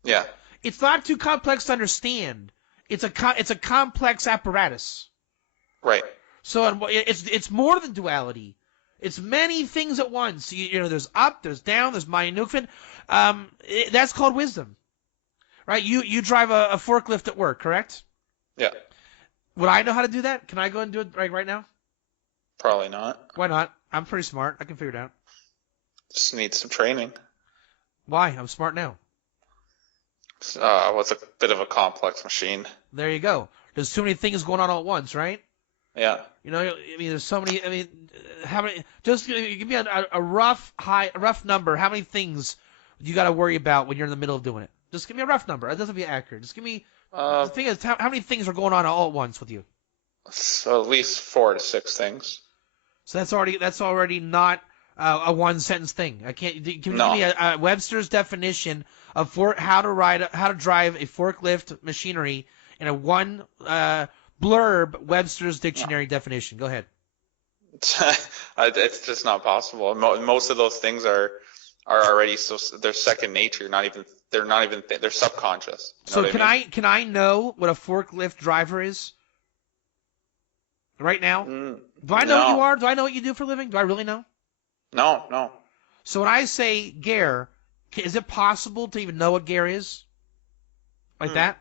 Yeah. It's not too complex to understand. It's a complex apparatus. Right. So it's more than duality. It's many things at once. There's up, there's down, there's Mayanukvin. That's called wisdom. Right? You drive a forklift at work, correct? Yeah. Would I know how to do that? Can I go and do it right now? Probably not. Why not? I'm pretty smart. I can figure it out. Just need some training. Why? I'm smart now. It's a bit of a complex machine. There you go. There's too many things going on all at once, right? Yeah. There's so many. How many? Just give me a rough number. How many things you got to worry about when you're in the middle of doing it? Just give me a rough number. It doesn't have to be accurate. Just give me. The thing is, how many things are going on all at once with you? So at least 4 to 6 things. So that's already not a one sentence thing. Can you give me a Webster's definition of how to drive a forklift machinery in a one blurb Webster's dictionary definition? Go ahead. It's just not possible. Most of those things are already they're second nature. They're subconscious. So can I know what a forklift driver is? Right now? Do I know what you are? Do I know what you do for a living? Do I really know? No. So when I say ger, is it possible to even know what ger is? Like that?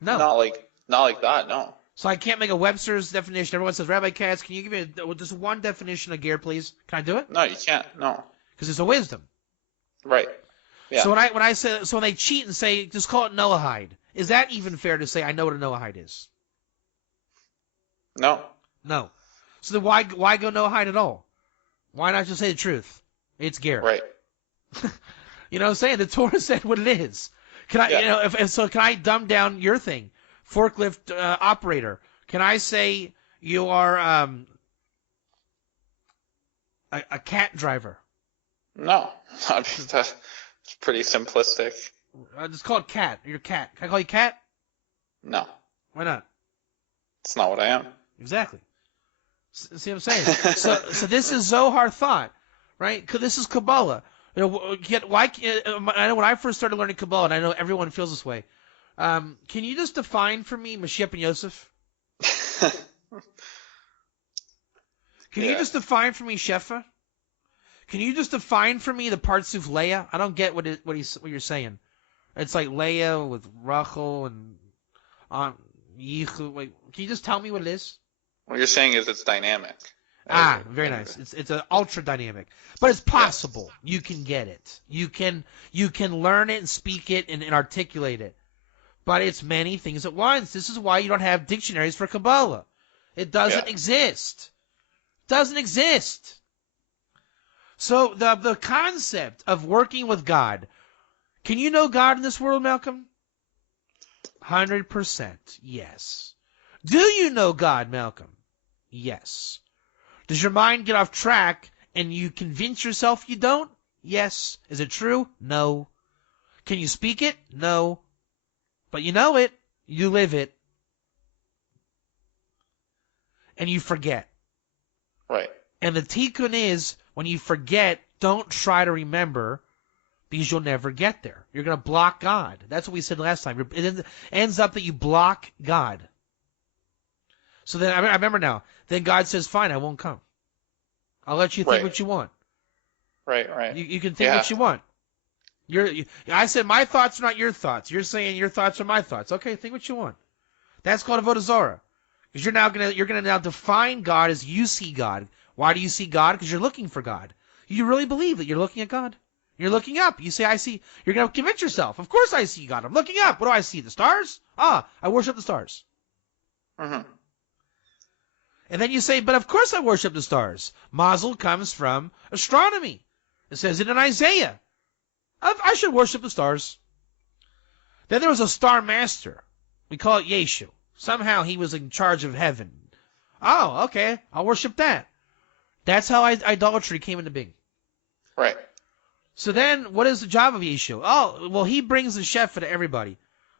No. Not like that, no. So I can't make a Webster's definition. Everyone says, Rabbi Katz, can you give me just one definition of ger, please? Can I do it? No, you can't. No. Because it's a wisdom. Right. Yeah. So when they cheat and say, just call it Noahide, is that even fair to say I know what a Noahide is? No. So then why go Noahide at all? Why not just say the truth? It's ger. Right. You know what I'm saying? The Torah said what it is. Can I dumb down your thing? Forklift operator. Can I say you are a cat driver? No. That's pretty simplistic. Just call it cat. You're cat. Can I call you cat? No. Why not? It's not what I am. Exactly. See what I'm saying? So this is Zohar thought, right? This is Kabbalah. I know when I first started learning Kabbalah, and I know everyone feels this way. Can you just define for me Mashiach and Yosef? Can you just define for me Shefa? Can you just define for me the Partsuf Leah? I don't get what you're saying. It's like Leah with Rachel and Yichu. Like, can you just tell me what it is? What you're saying is it's dynamic. Very nice. It's an ultra dynamic, but it's possible. Yes. You can get it. You can learn it and speak it and articulate it. But it's many things at once. This is why you don't have dictionaries for Kabbalah. It doesn't exist. Doesn't exist. So the concept of working with God. Can you know God in this world, Malcolm? 100% yes. Do you know God, Malcolm? Yes. Does your mind get off track and you convince yourself you don't? Yes. Is it true? No. Can you speak it? No. But you know it. You live it. And you forget. Right. And the tikkun is, when you forget, don't try to remember, because you'll never get there. You're going to block God. That's what we said last time. It ends up that you block God. So then, I remember now, then God says, fine, I won't come. I'll let you think what you want. Right. You can think what you want. I said my thoughts are not your thoughts. You're saying your thoughts are my thoughts. Okay, think what you want. That's called avodah zarah. Because you're gonna now define God as you see God. Why do you see God? Because you're looking for God. You really believe that you're looking at God. You're looking up. You say, I see. You're gonna convince yourself. Of course I see God. I'm looking up. What do I see? The stars? Ah, I worship the stars. Mm-hmm. And then you say, but of course I worship the stars. Mazel comes from astronomy. It says it in Isaiah. I should worship the stars. Then there was a star master. We call it Yeshu. Somehow he was in charge of heaven. Oh, okay. I'll worship that. That's how idolatry came into being. Right. So then, what is the job of Yeshu? Oh, well, he brings the shefa to everybody.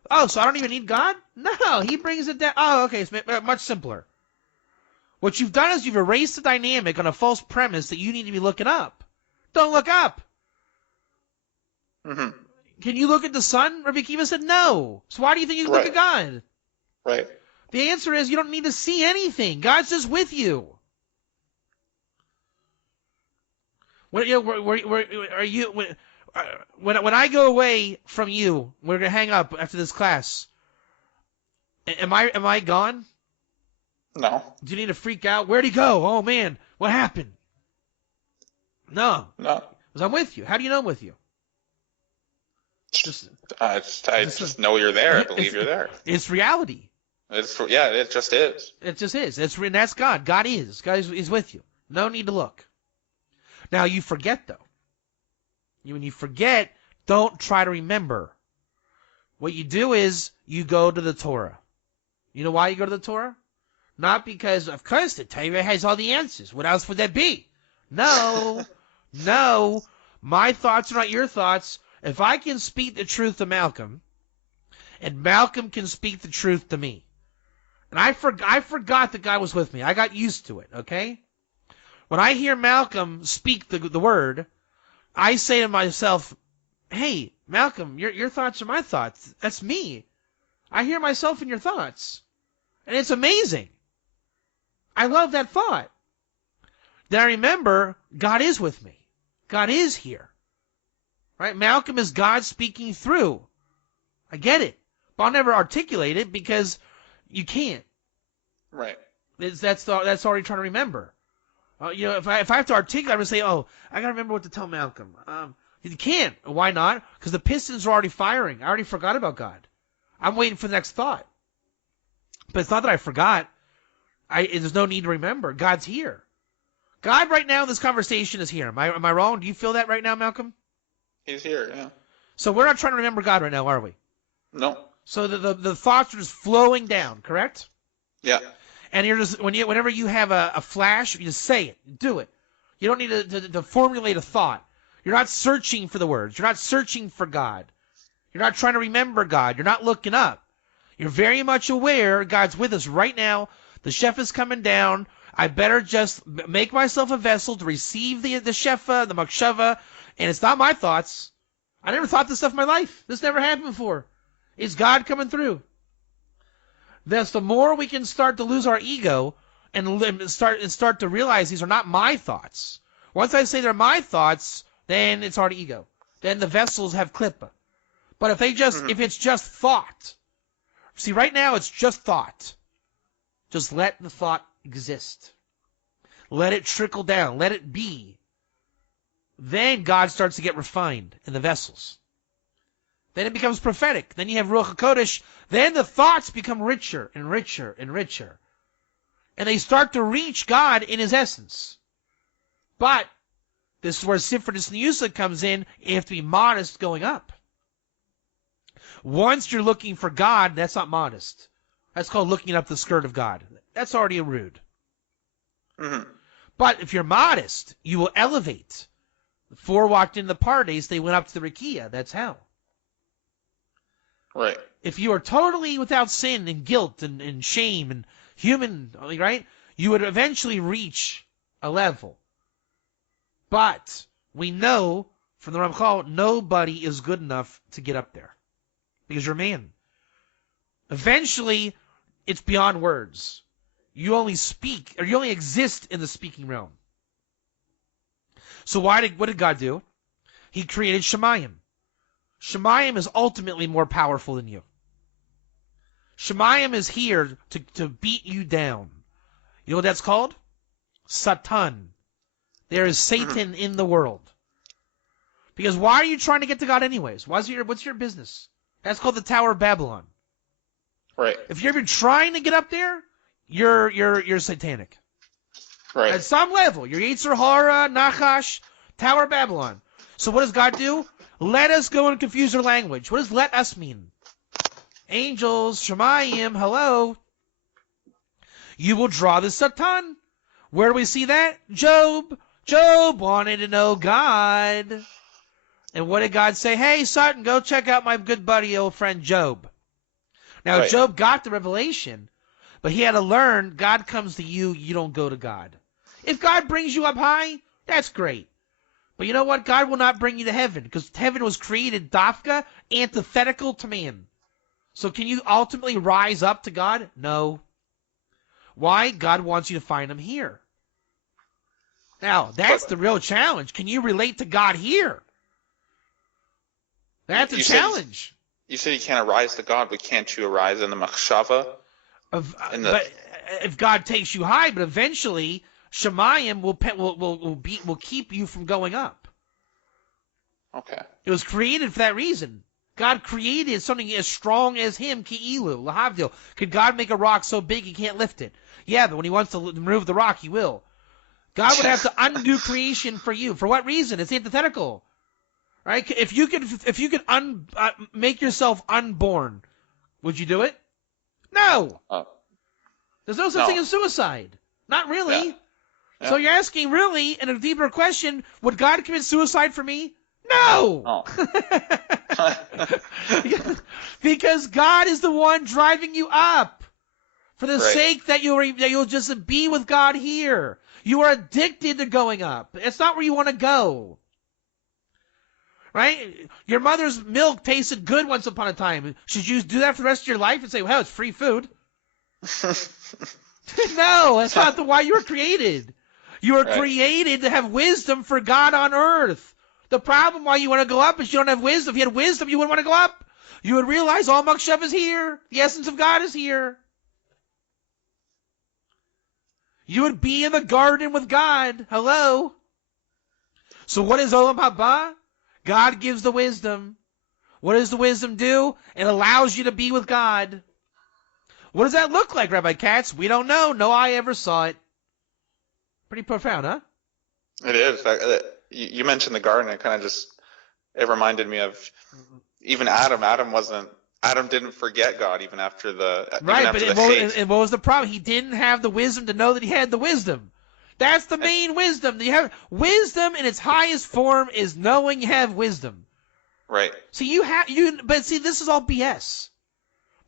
Oh, so I don't even need God? No, he brings it down. Oh, okay. It's much simpler. What you've done is you've erased the dynamic on a false premise that you need to be looking up. Don't look up. Mm-hmm. Can you look at the sun? Rabbi Akiva said no. So why do you think you can look at God? Right. The answer is you don't need to see anything. God's just with you. When I go away from you, we're gonna hang up after this class. Am I gone? No. Do you need to freak out? Where'd he go? Oh man, what happened? No. No. Because I'm with you. How do you know I'm with you? I just know you're there. I believe you're there. It's reality. It just is. It just is. That's God. God is. God is with you. No need to look. Now you forget though. When you forget, don't try to remember. What you do is you go to the Torah. You know why you go to the Torah? Not because, of course, the Torah has all the answers. What else would that be? No. No. My thoughts are not your thoughts. If I can speak the truth to Malcolm, and Malcolm can speak the truth to me, and I forgot that God was with me. I got used to it, okay? When I hear Malcolm speak the word, I say to myself, hey, Malcolm, your thoughts are my thoughts. That's me. I hear myself in your thoughts. And it's amazing. I love that thought. Then I remember God is with me. God is here. Right? Malcolm is God speaking through. I get it. But I'll never articulate it because you can't. Right. That's already trying to remember. If I have to articulate, I'm going to say, oh, I got to remember what to tell Malcolm. You can't. Why not? Because the pistons are already firing. I already forgot about God. I'm waiting for the next thought. But it's not that I forgot. There's no need to remember. God's here. God right now in this conversation is here. Am I wrong? Do you feel that right now, Malcolm? He's here, yeah. So we're not trying to remember God right now, are we? No. So the thoughts are just flowing down, correct? Yeah. And you're just whenever you have a flash, you just say it, do it. You don't need to formulate a thought. You're not searching for the words. You're not searching for God. You're not trying to remember God. You're not looking up. You're very much aware God's with us right now. The chef is coming down. I better just make myself a vessel to receive the shefa, the makshava, and it's not my thoughts. I never thought this stuff in my life. This never happened before. It's God coming through. Thus, the more we can start to lose our ego and start to realize these are not my thoughts. Once I say they're my thoughts, then it's already ego. Then the vessels have klippa. But if it's just thought, see, right now it's just thought. Just let the thought exist. Let it trickle down. Let it be. Then God starts to get refined in the vessels. Then it becomes prophetic. Then you have Ruach HaKodesh. Then the thoughts become richer and richer and richer. And they start to reach God in his essence. But this is where Sifrit Niyusa comes in. You have to be modest going up. Once you're looking for God, that's not modest. That's called looking up the skirt of God. That's already rude. Mm-hmm. But if you're modest, you will elevate. The 4 walked in the pardes, they went up to the Rakia. That's how. Right. If you are totally without sin and guilt and shame and human, right, you would eventually reach a level. But we know from the Ramchal, nobody is good enough to get up there because you're a man. Eventually, it's beyond words. You only speak, or you only exist in the speaking realm. So what did God do? He created Shemayim. Shemayim is ultimately more powerful than you. Shemayim is here to beat you down. You know what that's called? Satan. There is Satan in the world. Because why are you trying to get to God anyways? What's your business? That's called the Tower of Babylon. Right. If you're even trying to get up there, you're satanic. Right. At some level, you're Yetzer Hara, Nachash, Tower of Babylon. So what does God do? Let us go and confuse their language. What does let us mean? Angels, Shemayim, hello. You will draw the Satan. Where do we see that? Job. Job wanted to know God. And what did God say? Hey, Satan, go check out my good buddy, old friend Job. Now, Right. Job got the revelation, but he had to learn God comes to you, you don't go to God. If God brings you up high, that's great. But you know what? God will not bring you to heaven because heaven was created dafka, antithetical to man. So can you ultimately rise up to God? No. Why? God wants you to find him here. Now, that's the real challenge. Can you relate to God here? That's a challenge. You said you can't arise to God, but can't you arise in the machshava? But if God takes you high, but eventually Shemayim will keep you from going up. Okay. It was created for that reason. God created something as strong as him, Ki'ilu, Lahavdil. Could God make a rock so big he can't lift it? Yeah, but when he wants to remove the rock, he will. God would have to undo creation for you. For what reason? It's antithetical. Right? If you could make yourself unborn, would you do it? No. There's no such thing as suicide. Not really. Yeah. Yeah. So you're asking really, in a deeper question, would God commit suicide for me? No. Oh. Because God is the one driving you up. For the Right. sake that you'll just be with God here. You are addicted to going up. It's not where you want to go. Right? Your mother's milk tasted good once upon a time. Should you do that for the rest of your life and say, well, it's free food? No, that's not why you were created. You were created to have wisdom for God on earth. The problem why you want to go up is you don't have wisdom. If you had wisdom, you wouldn't want to go up. You would realize all Makshav is here. The essence of God is here. You would be in the garden with God. Hello. So what is Olam Haba? God gives the wisdom. What does the wisdom do? It allows you to be with God. What does that look like, Rabbi Katz? We don't know. No eye ever saw it. Pretty profound, huh? It is. You mentioned the garden. It reminded me of even Adam. Adam didn't forget God even after the hate. And what was the problem? He didn't have the wisdom to know that he had the wisdom. That's the main wisdom. You have wisdom in its highest form is knowing you have wisdom. Right. See, but this is all BS.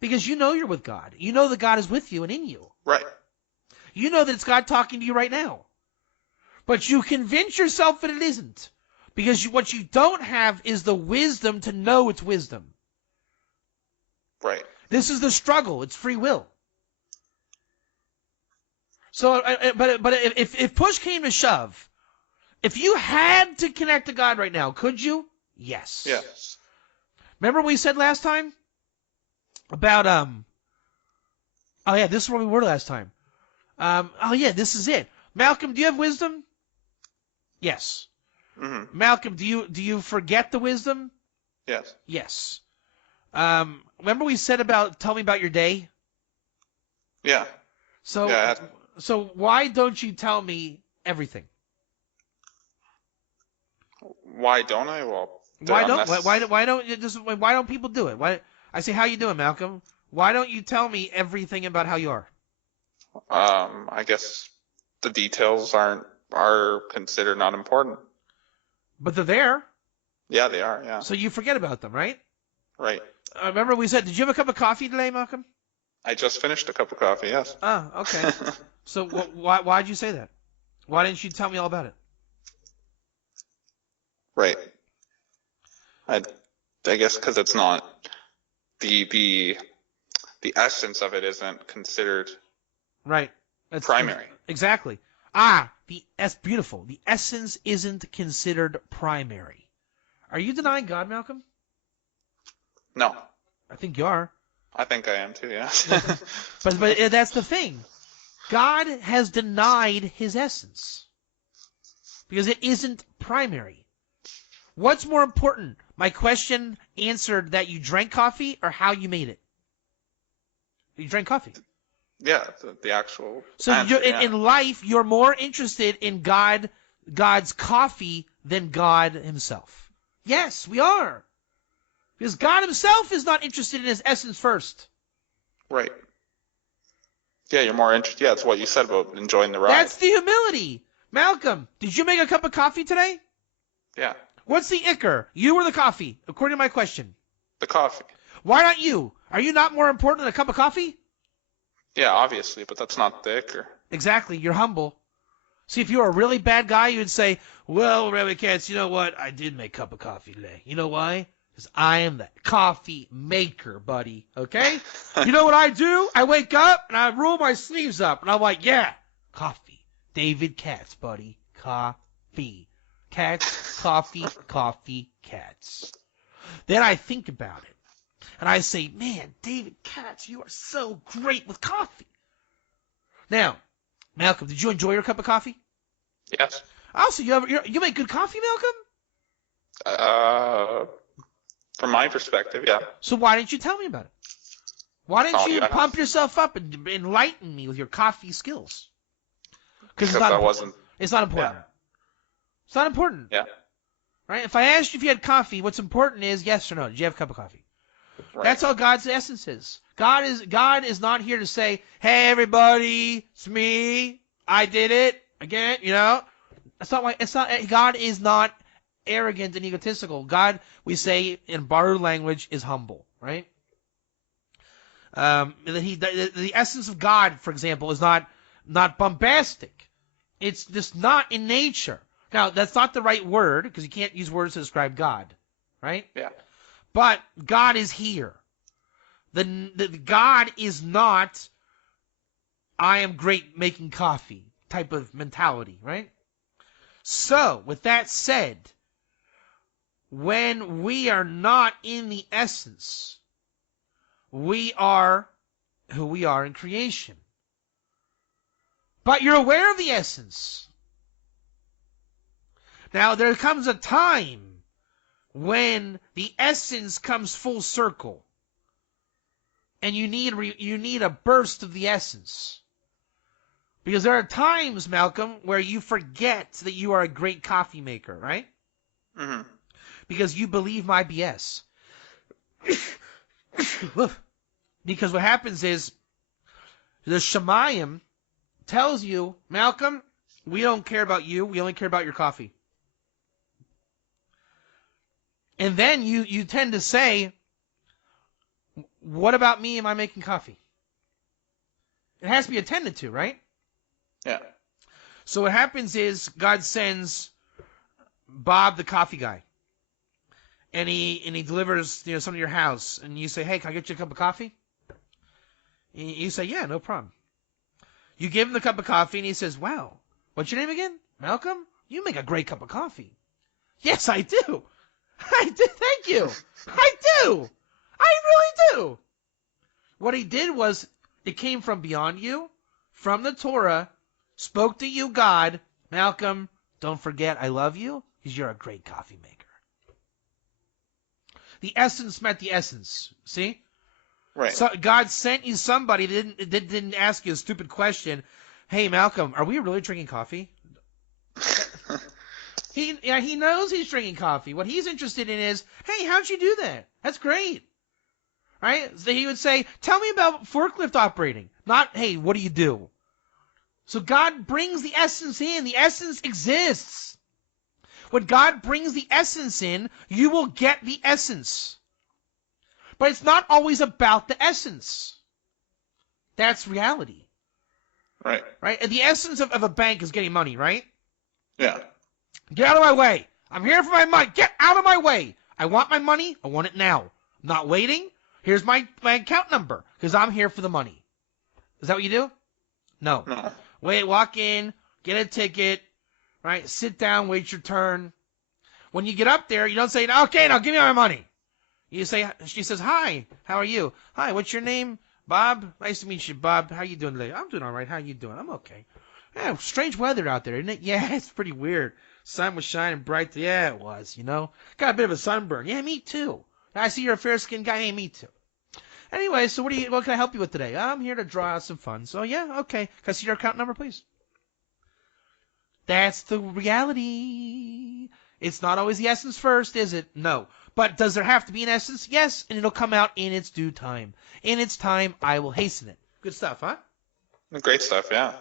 Because you know you're with God. You know that God is with you and in you. Right. You know that it's God talking to you right now. But you convince yourself that it isn't. Because what you don't have is the wisdom to know it's wisdom. Right. This is the struggle. It's free will. So, but if push came to shove, if you had to connect to God right now, could you? Yes. Yes. Remember what we said last time? About, oh yeah, this is where we were last time. Oh yeah, this is it. Malcolm, do you have wisdom? Yes. Mm-hmm. Malcolm, do you forget the wisdom? Yes. Yes. Remember we said tell me about your day? Yeah. So why don't you tell me everything? Why don't I? Well, why don't people do it? Why I say, how you doing, Malcolm? Why don't you tell me everything about how you are? I guess the details aren't are considered not important. But they're there. Yeah, they are, yeah. So you forget about them, right? Right. Remember we said, did you have a cup of coffee today, Malcolm? I just finished a cup of coffee, yes. Oh, okay. So why'd you say that? Why didn't you tell me all about it? Right. I guess because it's not the essence of it isn't considered right. That's primary. Exactly. That's beautiful. The essence isn't considered primary. Are you denying God, Malcolm? No. I think you are. I think I am too, yeah. but that's the thing. God has denied his essence because it isn't primary. What's more important? My question answered that you drank coffee or how you made it? You drank coffee. Yeah, the actual So answer, in life, you're more interested in God's coffee than God himself. Yes, we are. Because God himself is not interested in his essence first. Right. Yeah, you're more interested. Yeah, it's what you said about enjoying the ride. That's the humility. Malcolm, did you make a cup of coffee today? Yeah. What's the icker? You or the coffee, according to my question? The coffee. Why not you? Are you not more important than a cup of coffee? Yeah, obviously, but that's not the icker. Exactly. You're humble. See, if you were a really bad guy, you would say, well, Rabbi Katz, you know what? I did make a cup of coffee today. You know why? Because I am the coffee maker, buddy. Okay? You know what I do? I wake up and I roll my sleeves up and I'm like, yeah, coffee. David Katz, buddy. Coffee. Katz, coffee, coffee, Katz. Then I think about it. And I say, man, David Katz, you are so great with coffee. Now, Malcolm, did you enjoy your cup of coffee? Yes. Also, you make good coffee, Malcolm? From my perspective, yeah. So why didn't you tell me about it? Why didn't you pump yourself up and enlighten me with your coffee skills? Because that wasn't... It's not important. Yeah. It's not important. Yeah. Right? If I asked you if you had coffee, what's important is yes or no. Did you have a cup of coffee? Right. That's all God's essence is. God is not here to say, hey, everybody, it's me. I did it. Again, you know. God is not arrogant and egotistical. God, we say in borrowed language, is humble, right? The essence of God, for example, is not bombastic. It's just not in nature. Now, that's not the right word, because you can't use words to describe God, right? Yeah. But God is here. The God is not, I am great making coffee type of mentality, right? So, with that said, when we are not in the essence, we are who we are in creation. But you're aware of the essence. Now, there comes a time when the essence comes full circle, and you need a burst of the essence. Because there are times, Malcolm, where you forget that you are a great coffee maker, right? Mm-hmm. Because you believe my BS. Because what happens is, the Shemayim tells you, Malcolm, we don't care about you, we only care about your coffee. And then you tend to say, what about me? Am I making coffee? It has to be attended to, right? Yeah. So what happens is God sends Bob, the coffee guy, and he delivers something to your house, and you say, hey, can I get you a cup of coffee? And you say, yeah, no problem. You give him the cup of coffee, and he says, wow, what's your name again? Malcolm? You make a great cup of coffee. Yes, I do. I do. Thank you. I do. I really do. What he did was, it came from beyond you, from the Torah, spoke to you, God. Malcolm, don't forget I love you, because you're a great coffee maker. The essence met the essence. See? Right. So God sent you somebody that didn't ask you a stupid question. Hey, Malcolm, are we really drinking coffee? He knows he's drinking coffee. What he's interested in is, hey, how'd you do that? That's great. Right? So he would say, tell me about forklift operating. Not, hey, what do you do? So God brings the essence in. The essence exists. When God brings the essence in, you will get the essence. But it's not always about the essence. That's reality. Right. Right? And the essence of a bank is getting money, right? Yeah. Get out of my way. I'm here for my money. Get out of my way. I want my money. I want it now. I'm not waiting. Here's my account number because I'm here for the money. Is that what you do? No. No. Wait, walk in, get a ticket, right? Sit down, wait your turn. When you get up there, you don't say, okay, now give me my money. You say, she says, hi, how are you? Hi, what's your name? Bob? Nice to meet you, Bob. How you doing today? I'm doing all right. How you doing? I'm okay. Yeah, strange weather out there, isn't it? Yeah, it's pretty weird. Sun was shining bright. Yeah, it was, Got a bit of a sunburn. Yeah, me too. I see you're a fair-skinned guy. Hey, me too. Anyway, so what can I help you with today? I'm here to draw out some funds. So, yeah, okay. Can I see your account number, please? That's the reality. It's not always the essence first, is it? No. But does there have to be an essence? Yes, and it'll come out in its due time. In its time, I will hasten it. Good stuff, huh? Great stuff, yeah.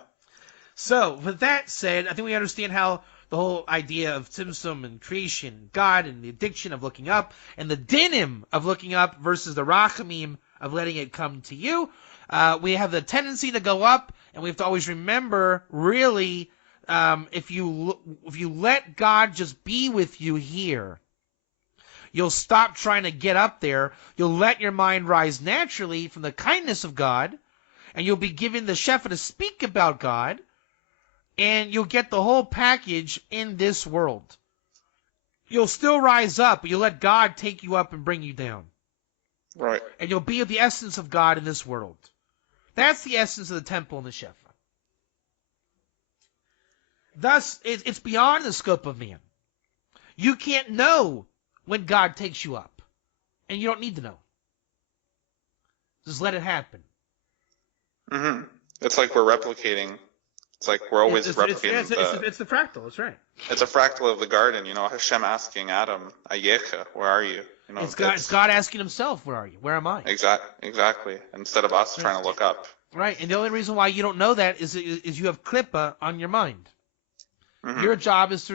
So, with that said, I think we understand how the whole idea of Tzimtzum and creation, God, and the addiction of looking up, and the dinim of looking up versus the rachamim of letting it come to you. We have the tendency to go up, and we have to always remember, really, if you let God just be with you here, you'll stop trying to get up there. You'll let your mind rise naturally from the kindness of God, and you'll be given the shefa to speak about God, and you'll get the whole package in this world. You'll still rise up, but you'll let God take you up and bring you down. Right. And you'll be of the essence of God in this world. That's the essence of the temple and the shefa. Thus, it's beyond the scope of man. You can't know when God takes you up. And you don't need to know. Just let it happen. Mm-hmm. It's like we're replicating. It's like we're always replicating. It's the fractal, that's right. It's a fractal of the garden, Hashem asking Adam, Ayecha, where are you? It's God asking himself, where are you? Where am I? Exactly. Instead of us trying to look up. Right, and the only reason why you don't know that is you have klippa on your mind. Mm-hmm. Your job is to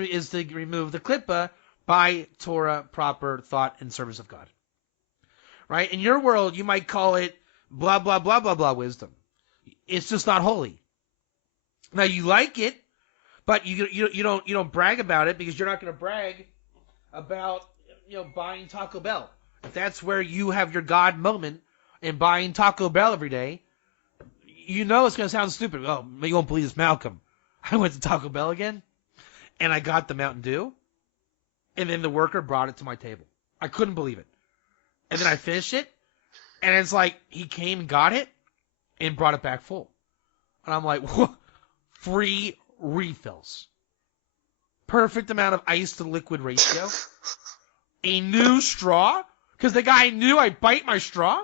remove the klippa by Torah, proper thought, and service of God. Right? In your world, you might call it blah, blah, blah, blah, blah wisdom. It's just not holy. Now, you like it, but you don't brag about it because you're not going to brag about buying Taco Bell. If that's where you have your God moment in buying Taco Bell every day, it's going to sound stupid. Oh, you won't believe this, Malcolm. I went to Taco Bell again, and I got the Mountain Dew, and then the worker brought it to my table. I couldn't believe it. And then I finished it, and it's like he came and got it and brought it back full. And I'm like, whoa, free refills. Perfect amount of ice to liquid ratio. A new straw, because the guy knew I'd bite my straw.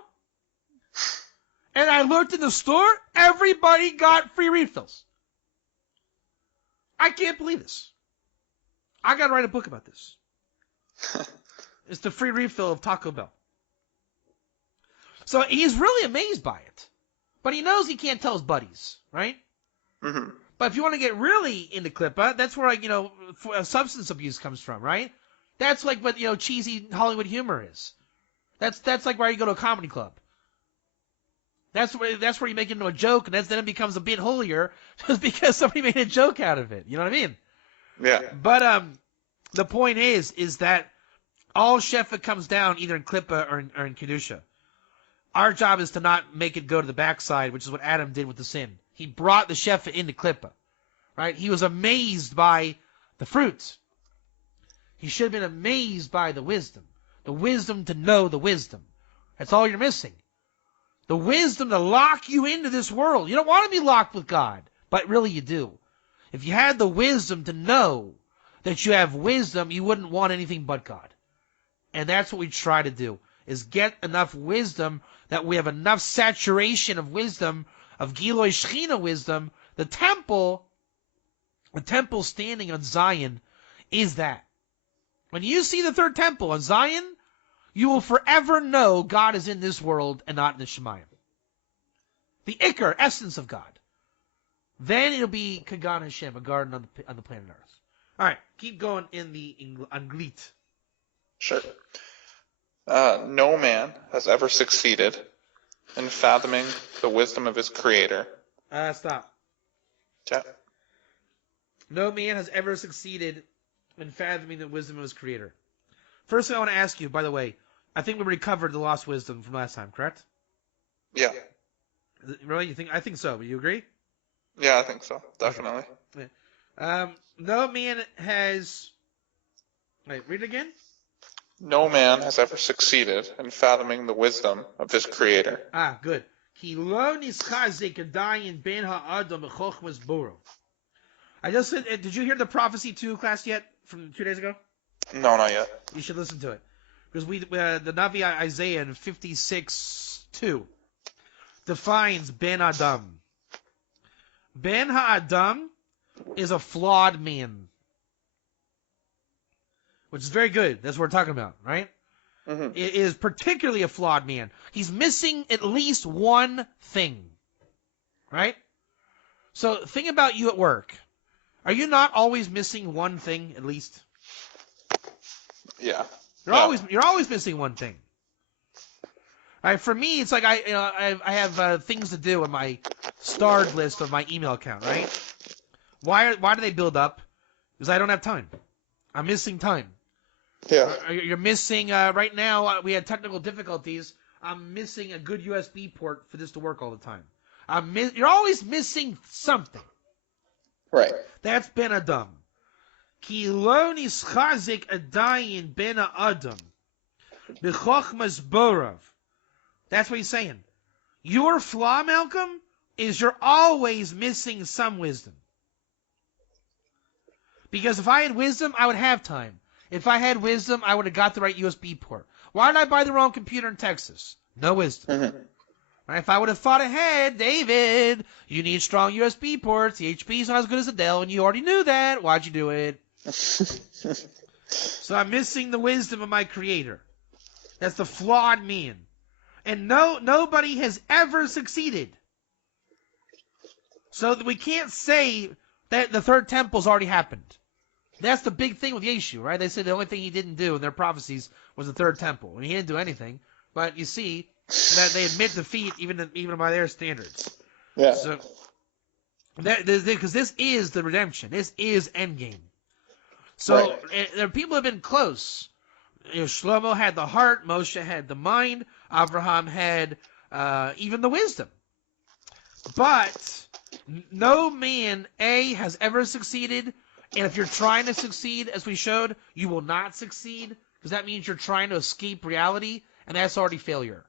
And I looked in the store, everybody got free refills. I can't believe this. I got to write a book about this. It's the free refill of Taco Bell. So he's really amazed by it. But he knows he can't tell his buddies, right? Mm-hmm. But if you want to get really into Klippa, that's where, substance abuse comes from, right? That's like what, cheesy Hollywood humor is. That's like where you go to a comedy club. That's where you make it into a joke, and then it becomes a bit holier just because somebody made a joke out of it. You know what I mean? Yeah. But the point is that all shefa comes down either in Klippa or in Kedusha. Our job is to not make it go to the backside, which is what Adam did with the sin. He brought the shefa into Klippa, right? He was amazed by the fruits. He should have been amazed by the wisdom to know the wisdom. That's all you're missing. The wisdom to lock you into this world. You don't want to be locked with God, but really you do. If you had the wisdom to know that you have wisdom, you wouldn't want anything but God. And that's what we try to do, is get enough wisdom that we have enough saturation of wisdom, of Giloi Shechina wisdom. The temple standing on Zion is that. When you see the third temple on Zion, you will forever know God is in this world and not in the Shemayim. The Iker, essence of God. Then it'll be Kagan Hashem, a garden on the planet Earth. All right, keep going in the Anglit. Sure. No man has ever succeeded in fathoming the wisdom of his creator. Stop. Okay. No man has ever succeeded in fathoming the wisdom of his creator. First thing I want to ask you, by the way, I think we recovered the lost wisdom from last time, correct? Yeah. Really? You think? I think so. You agree? Yeah, I think so. Definitely. Okay. No man has. Wait, read it again. No man has ever succeeded in fathoming the wisdom of his creator. Good. Ki lo nischazik adayin ben ha'adam b'chochmas boro. I just said. Did you hear the prophecy 2 class yet from 2 days ago? No, not yet. You should listen to it because the Navi Isaiah in 56:2 defines Ben Adam. Ben Ha'adam is a flawed man, which is very good. That's what we're talking about, right? Mm-hmm. It is particularly a flawed man. He's missing at least one thing, right? So think about you at work. Are you not always missing one thing at least? Yeah. You're always missing one thing. All right, for me, it's like I have things to do in my starred list of my email account, right? Why do they build up? Because I don't have time. I'm missing time. Yeah. You're missing right now. We had technical difficulties. I'm missing a good USB port for this to work all the time. You're always missing something. Right. That's Ben Adam. Ki lo nischazik adayin ben Adam b'chochmas borav. That's what he's saying. Your flaw, Malcolm, is you're always missing some wisdom. Because if I had wisdom, I would have time. If I had wisdom, I would have got the right USB port. Why did I buy the wrong computer in Texas? No wisdom. Mm-hmm. Right, if I would have thought ahead, David, you need strong USB ports. The HP's not as good as the Dell, and you already knew that. Why'd you do it? So I'm missing the wisdom of my creator. That's the flawed man. And nobody has ever succeeded. So we can't say that the third temple's already happened. That's the big thing with Yeshu, right? They say the only thing he didn't do in their prophecies was the third temple. And he didn't do anything. But you see that they admit defeat even by their standards. Yeah. So, because this is the redemption. This is endgame. So right. People have been close. Shlomo had the heart. Moshe had the mind. Abraham had even the wisdom. But no man, has ever succeeded. And if you're trying to succeed, as we showed, you will not succeed. Because that means you're trying to escape reality. And that's already failure.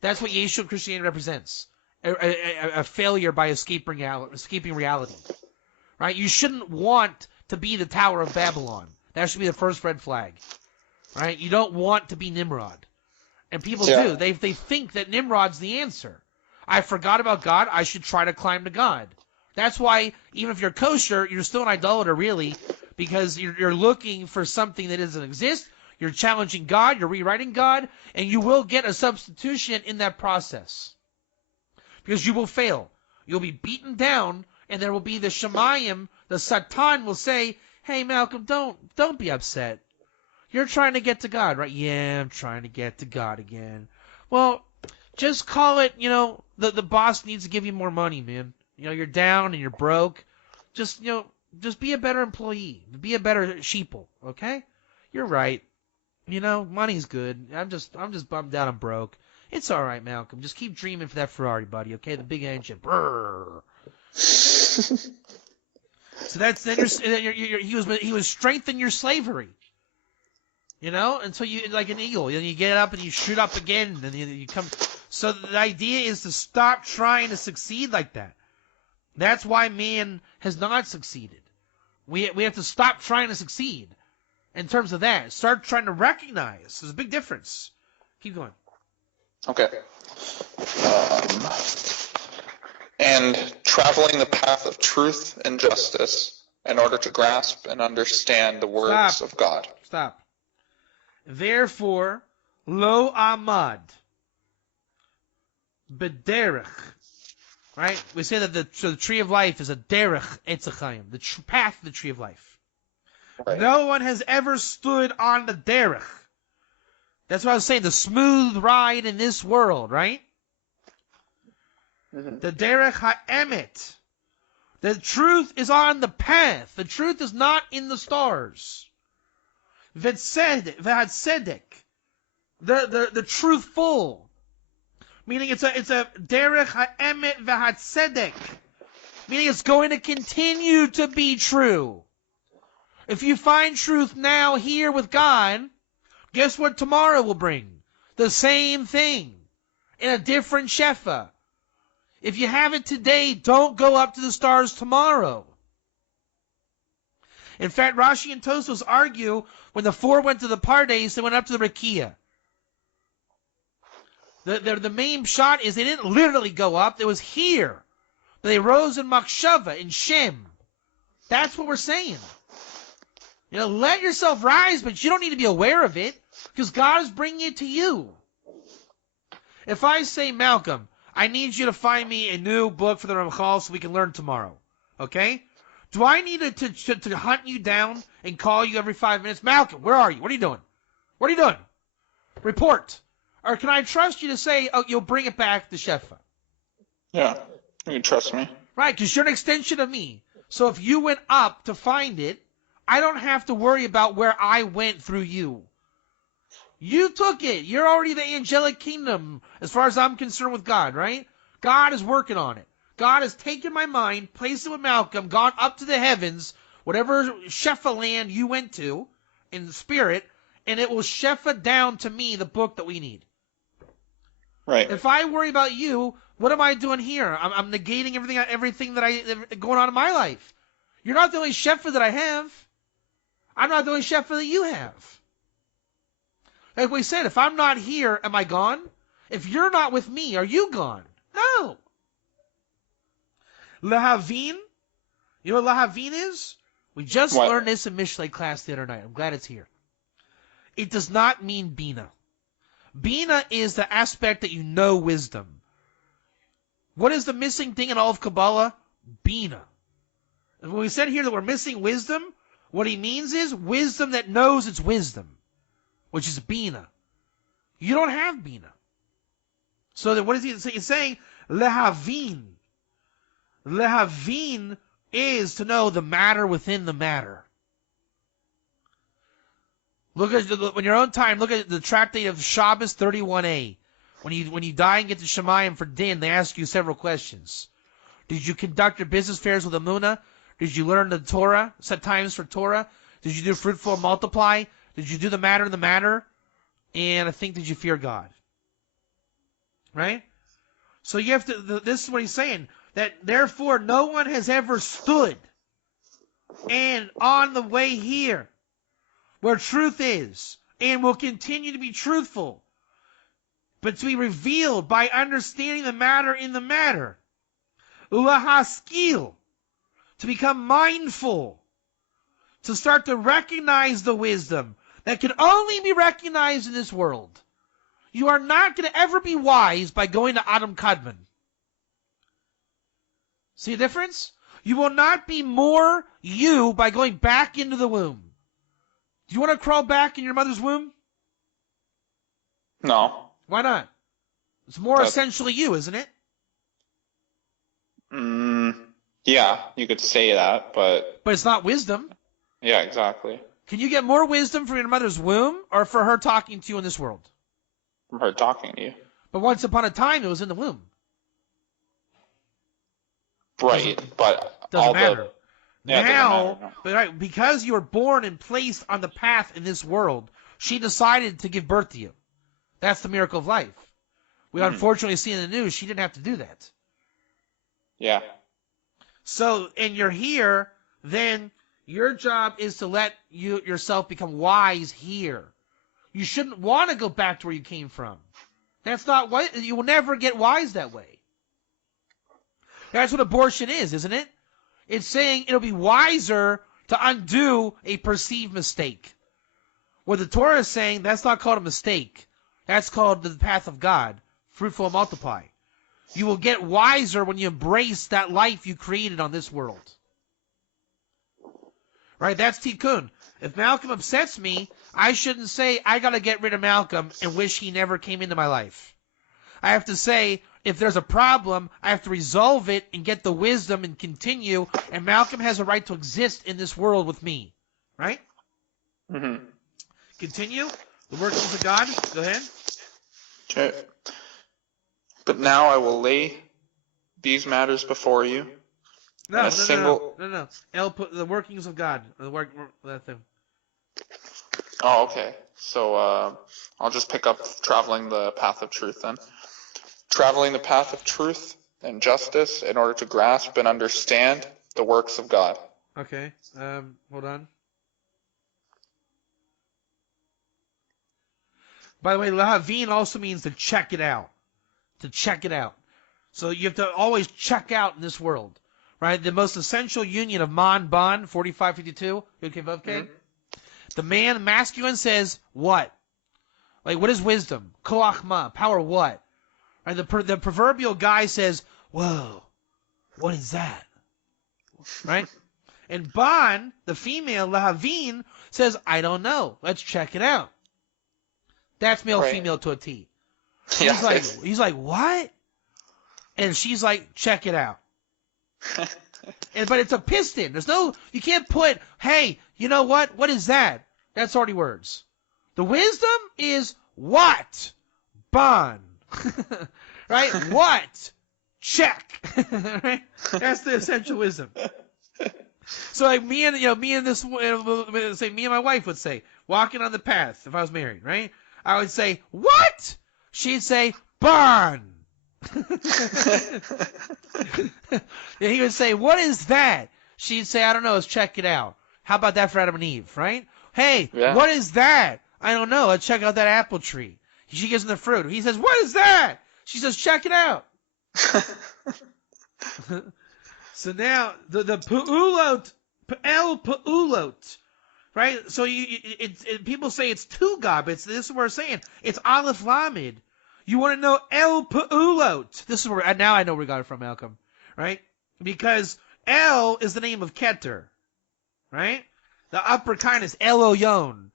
That's what Yeshua Christianity represents. A failure by escaping reality. Right? You shouldn't want to be the Tower of Babylon. That should be the first red flag. Right? You don't want to be Nimrod. And people do. They think that Nimrod's the answer. I forgot about God. I should try to climb to God. That's why, even if you're kosher, you're still an idolater, really, because you're looking for something that doesn't exist. You're challenging God. You're rewriting God. And you will get a substitution in that process. Because you will fail. You'll be beaten down, and there will be the Shemayim, the Satan will say, hey, Malcolm, don't be upset. You're trying to get to God, right? Yeah, I'm trying to get to God again. Well, just call it, the boss needs to give you more money, man. You're down and you're broke. Just be a better employee. Be a better sheeple, okay? You're right. Money's good. I'm just bummed out I'm broke. It's all right, Malcolm. Just keep dreaming for that Ferrari, buddy, okay? The big engine. Brrr. So he was strengthening your slavery. Until you, like an eagle, you get up and you shoot up again, and you come. So the idea is to stop trying to succeed like that. That's why man has not succeeded. We have to stop trying to succeed. In terms of that, start trying to recognize. There's a big difference. Keep going. Okay. And traveling the path of truth and justice in order to grasp and understand the words of God. Stop. Therefore, lo amad b'derech Right? We say that the tree of life is a derech etzachayim, the path of the tree of life. Right. No one has ever stood on the derech. That's what I was saying, the smooth ride in this world, right? Mm-hmm. The derech ha'emet. The truth is on the path. The truth is not in the stars. V'hatzedek. The truthful. Meaning it's a derech ha'emet v'hatzedek. Meaning it's going to continue to be true. If you find truth now here with God, guess what tomorrow will bring? The same thing. In a different shefa. If you have it today, don't go up to the stars tomorrow. In fact, Rashi and Tosfos argue when the four went to the Pardes, they went up to the Rakia. The main shot is they didn't literally go up. It was here. But they rose in Machshava, in Shem. That's what we're saying. You know, let yourself rise, but you don't need to be aware of it because God is bringing it to you. If I say, Malcolm, I need you to find me a new book for the Ramchal so we can learn tomorrow. Okay? Do I need to hunt you down and call you every 5 minutes? Malcolm, where are you? What are you doing? What are you doing? Report. Or can I trust you to say, oh, you'll bring it back to Shefa? Yeah, you can trust me. Right, because you're an extension of me. So if you went up to find it, I don't have to worry about where I went through you. You took it. You're already the angelic kingdom as far as I'm concerned with God, right? God is working on it. God has taken my mind, placed it with Malcolm, gone up to the heavens, whatever Shefa land you went to in the spirit, and it will Shefa down to me the book that we need. Right. If I worry about you, what am I doing here? I'm negating everything that going on in my life. You're not the only Shefa that I have. I'm not the only Shefa that you have. Like we said, if I'm not here, am I gone? If you're not with me, are you gone? No. Lahavin, you know what Lahavin is? We just learned this in Mishlei class the other night. I'm glad it's here. It does not mean Bina. Bina is the aspect that you know wisdom. What is the missing thing in all of Kabbalah? Bina. And when we said here that we're missing wisdom, what he means is wisdom that knows its wisdom, which is Bina. You don't have Bina. So then what is he saying? He's saying Lehavin. Lehavin is to know the matter within the matter. Look at when you're on time. Look at the tractate of Shabbos 31a. When you die and get to Shemayim for din, they ask you several questions. Did you conduct your business affairs with Amunah? Did you learn the Torah? Set times for Torah? Did you do fruitful and multiply? Did you do the matter in the matter? And I think, did you fear God? Right? So you have to. This is what he's saying. That therefore no one has ever stood and on the way here where truth is and will continue to be truthful, but to be revealed by understanding the matter in the matter. Ulahaskil, to become mindful, to start to recognize the wisdom that can only be recognized in this world. You are not going to ever be wise by going to Adam Kadmon. See the difference? You will not be more you by going back into the womb. Do you want to crawl back in your mother's womb? No. Why not? It's more essentially you, isn't it? Yeah, you could say that, but... But it's not wisdom. Yeah, exactly. Can you get more wisdom from your mother's womb or for her talking to you in this world? From her talking to you. But once upon a time, it was in the womb. Right, but... Doesn't matter. Now, but right, because you were born and placed on the path in this world, she decided to give birth to you. That's the miracle of life. We unfortunately see in the news she didn't have to do that. Yeah. So, and you're here, then your job is to let yourself become wise here. You shouldn't want to go back to where you came from. That's not what you will never get wise that way. That's what abortion is, isn't it? It's saying it'll be wiser to undo a perceived mistake. What the Torah is saying, that's not called a mistake. That's called the path of God, fruitful and multiply. You will get wiser when you embrace that life you created on this world. Right? That's tikkun. If Malcolm upsets me, I shouldn't say, I got to get rid of Malcolm and wish he never came into my life. I have to say, if there's a problem, I have to resolve it and get the wisdom and continue, and Malcolm has a right to exist in this world with me. Right? Mm-hmm. Continue. The workings of God. Go ahead. Okay. But now I will lay these matters before you. No. The workings of God. That thing. Oh, okay. So I'll just pick up traveling the path of truth then. Traveling the path of truth and justice in order to grasp and understand the works of God. Okay. Hold on. By the way, lahavin also means to check it out. To check it out. So you have to always check out in this world. Right? The most essential union of man, ban, 45-52, okay, Mm-hmm. the man, masculine, says what? Like, what is wisdom? Koach ma, power what? Right? The proverbial guy says, whoa, what is that? Right? And ban, the female, lahavin, says, I don't know. Let's check it out. That's male-female to a T. Yeah, He's like, what? And she's like, check it out. But it's a piston. You can't put, hey, you know what? What is that? That's already words. The wisdom is what? Bon. Right? What? Check. Right? That's the essential wisdom. So like me and my wife would say, walking on the path, if I was married, right? I would say, what? She'd say, barn. And he would say, what is that? She'd say, I don't know, let's check it out. How about that for Adam and Eve, right? Hey, yeah. What is that? I don't know, let's check out that apple tree. She gives him the fruit. He says, what is that? She says, check it out. So now, the pu'ulot, el pu'ulot, right? So people say it's two God, but this is what we're saying. It's Aleph Lamed. You want to know El Pa'ulot. This is where, now I know where we got it from, Malcolm. Right? Because El is the name of Keter. Right? The upper kind is Elyon.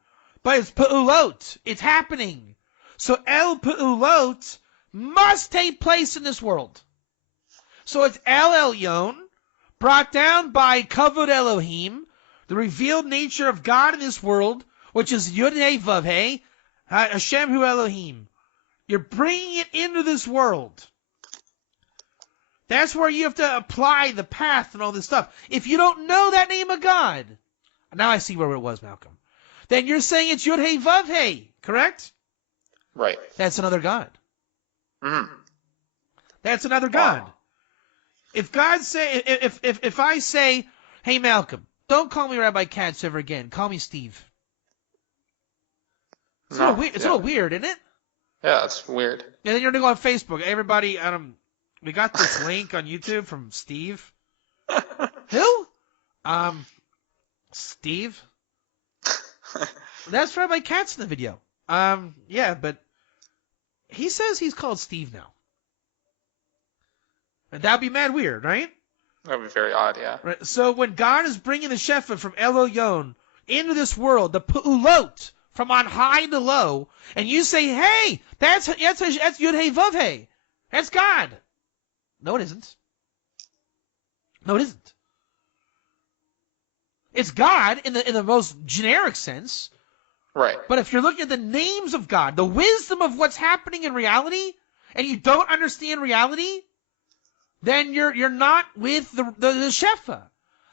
But it's Pa'ulot. It's happening. So El Pa'ulot must take place in this world. So it's El Elyon, brought down by Kavod Elohim, the revealed nature of God in this world, which is Yud He Vav He, Hashem Hu Elohim. You're bringing it into this world. That's where you have to apply the path and all this stuff. If you don't know that name of God, now I see where it was, Malcolm, then you're saying it's Yud He Vav He, correct? Right. That's another God. Mm-hmm. That's another God. Wow. If God say, if I say, hey Malcolm, don't call me Rabbi Katz ever again. Call me Steve. It's a little weird, isn't it? Yeah, it's weird. And then you're going to go on Facebook. Everybody, we got this link on YouTube from Steve. Who? Steve? That's Rabbi Katz in the video. Yeah, but he says he's called Steve now. And that'd be mad weird, right? That'd be very odd, yeah. Right. So when God is bringing the Shefa from Elyon into this world, the Pu'ulot, from on high to low, and you say, hey, that's Yud He Vav He. That's God. No, it isn't. No, it isn't. It's God in the most generic sense. Right. But if you're looking at the names of God, the wisdom of what's happening in reality, and you don't understand reality, then you're not with the Shefa.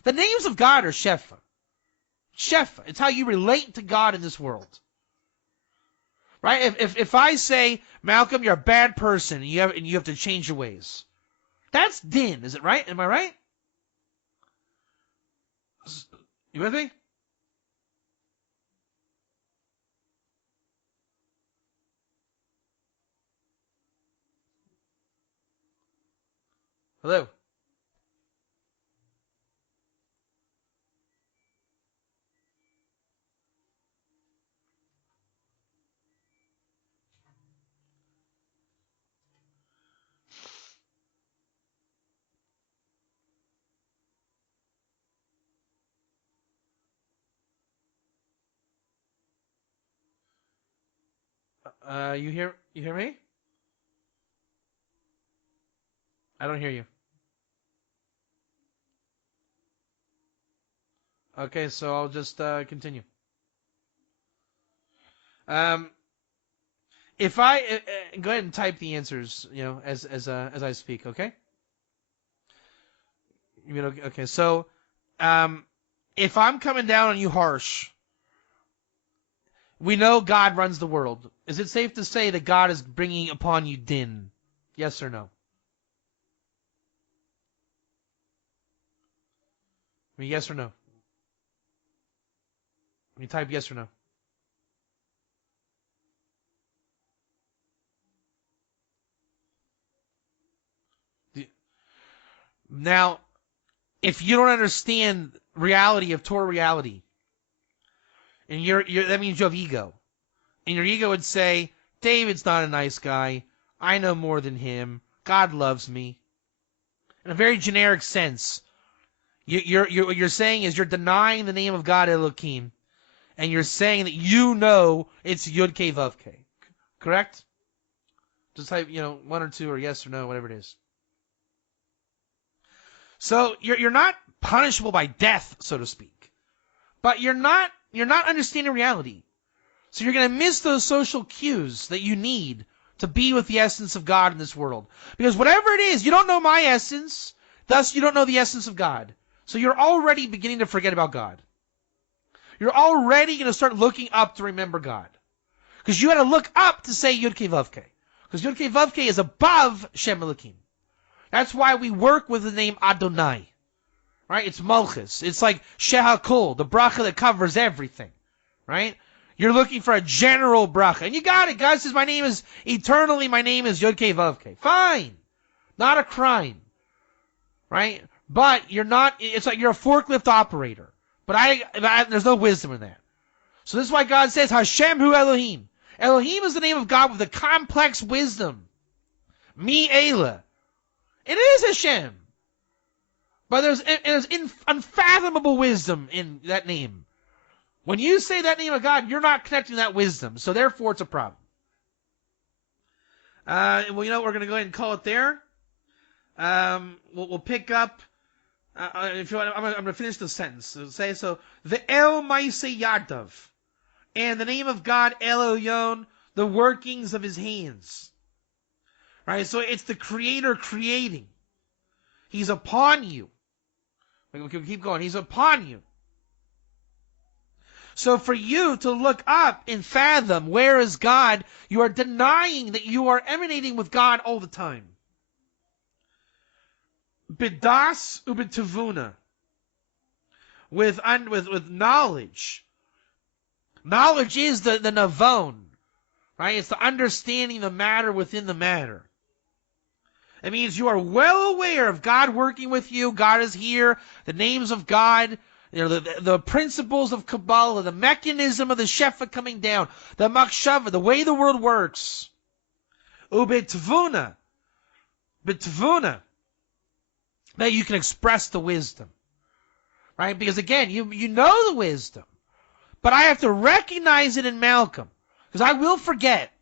The names of God are Shefa. Shefa. It's how you relate to God in this world. Right? If I say, Malcolm, you're a bad person and you have to change your ways. That's din, is it right? Am I right? You with me? Hello? You hear me? I don't hear you. Okay, so I'll just continue. If I go ahead and type the answers, as I speak, okay? Okay. So, if I'm coming down on you harsh, we know God runs the world. Is it safe to say that God is bringing upon you din? Yes or no? I mean, yes or no? You type yes or no. Now, if you don't understand reality of Torah reality, and that means you have ego, and your ego would say, David's not a nice guy. I know more than him. God loves me. In a very generic sense, what you're saying is you're denying the name of God Elohim, and you're saying that you know it's Yud Kei Vav Kei. Correct? Just type, one or two or yes or no, whatever it is. So you're not punishable by death, so to speak, but you're not understanding reality. So you're going to miss those social cues that you need to be with the essence of God in this world. Because whatever it is, you don't know my essence, thus you don't know the essence of God. So you're already beginning to forget about God. You're already going to start looking up to remember God. Because you had to look up to say Yud Kei Vav Kei. Because Yud Kei Vav Kei is above Shem Elohim. That's why we work with the name Adonai. Right? It's Malchus. It's like Shehakol, the bracha that covers everything. Right? You're looking for a general bracha. And you got it. God says, my name is Yod Kei Vav Kei. Fine. Not a crime. Right? But it's like you're a forklift operator. But there's no wisdom in that. So this is why God says, Hashem hu Elohim. Elohim is the name of God with a complex wisdom. Mi Eila. It is Hashem. But there's unfathomable wisdom in that name. When you say that name of God, you're not connecting that wisdom. So therefore, it's a problem. We're going to go ahead and call it there. We'll pick up. If you want, I'm going to finish the sentence. So the El Maaseh Yadav, and the name of God Elyon, the workings of His hands. Right. So it's the Creator creating. He's upon you. We can keep going. He's upon you. So for you to look up and fathom where is God, you are denying that you are emanating with God all the time. Bidas ubitavuna. With knowledge. Knowledge is the navon. Right? It's the understanding the matter within the matter. It means you are well aware of God working with you. God is here. The names of God. The principles of Kabbalah, the mechanism of the Shefa coming down, the Makshava, the way the world works. Ubitvuna. Bitvuna. That you can express the wisdom. Right? Because again, you know the wisdom. But I have to recognize it in Malcolm. Because I will forget.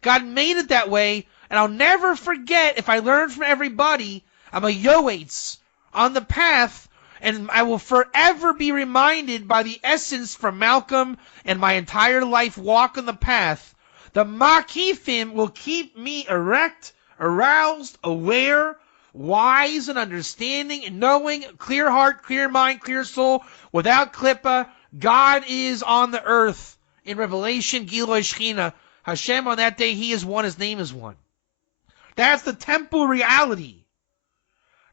God made it that way. And I'll never forget, if I learn from everybody, I'm a Yoetz on the path. And I will forever be reminded by the essence from Malcolm and my entire life walk on the path. The Makifim will keep me erect, aroused, aware, wise and understanding and knowing, clear heart, clear mind, clear soul, without klippa. God is on the earth. In Revelation, Giloi Shechina, Hashem on that day, He is one, His name is one. That's the temple reality.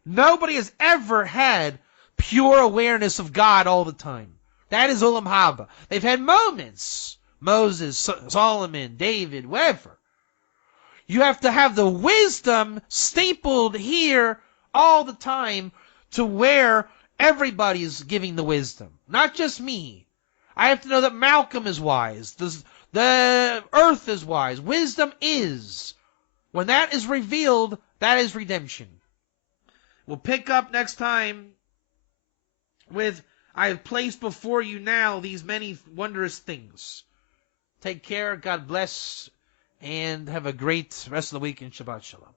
Nobody has ever had pure awareness of God all the time. That is Olam Haba. They've had moments. Moses, Solomon, David, whoever. You have to have the wisdom stapled here all the time to where everybody's giving the wisdom. Not just me. I have to know that Malcolm is wise. The earth is wise. Wisdom is. When that is revealed, that is redemption. We'll pick up next time with, I have placed before you now these many wondrous things. Take care. God bless. And have a great rest of the week in Shabbat Shalom.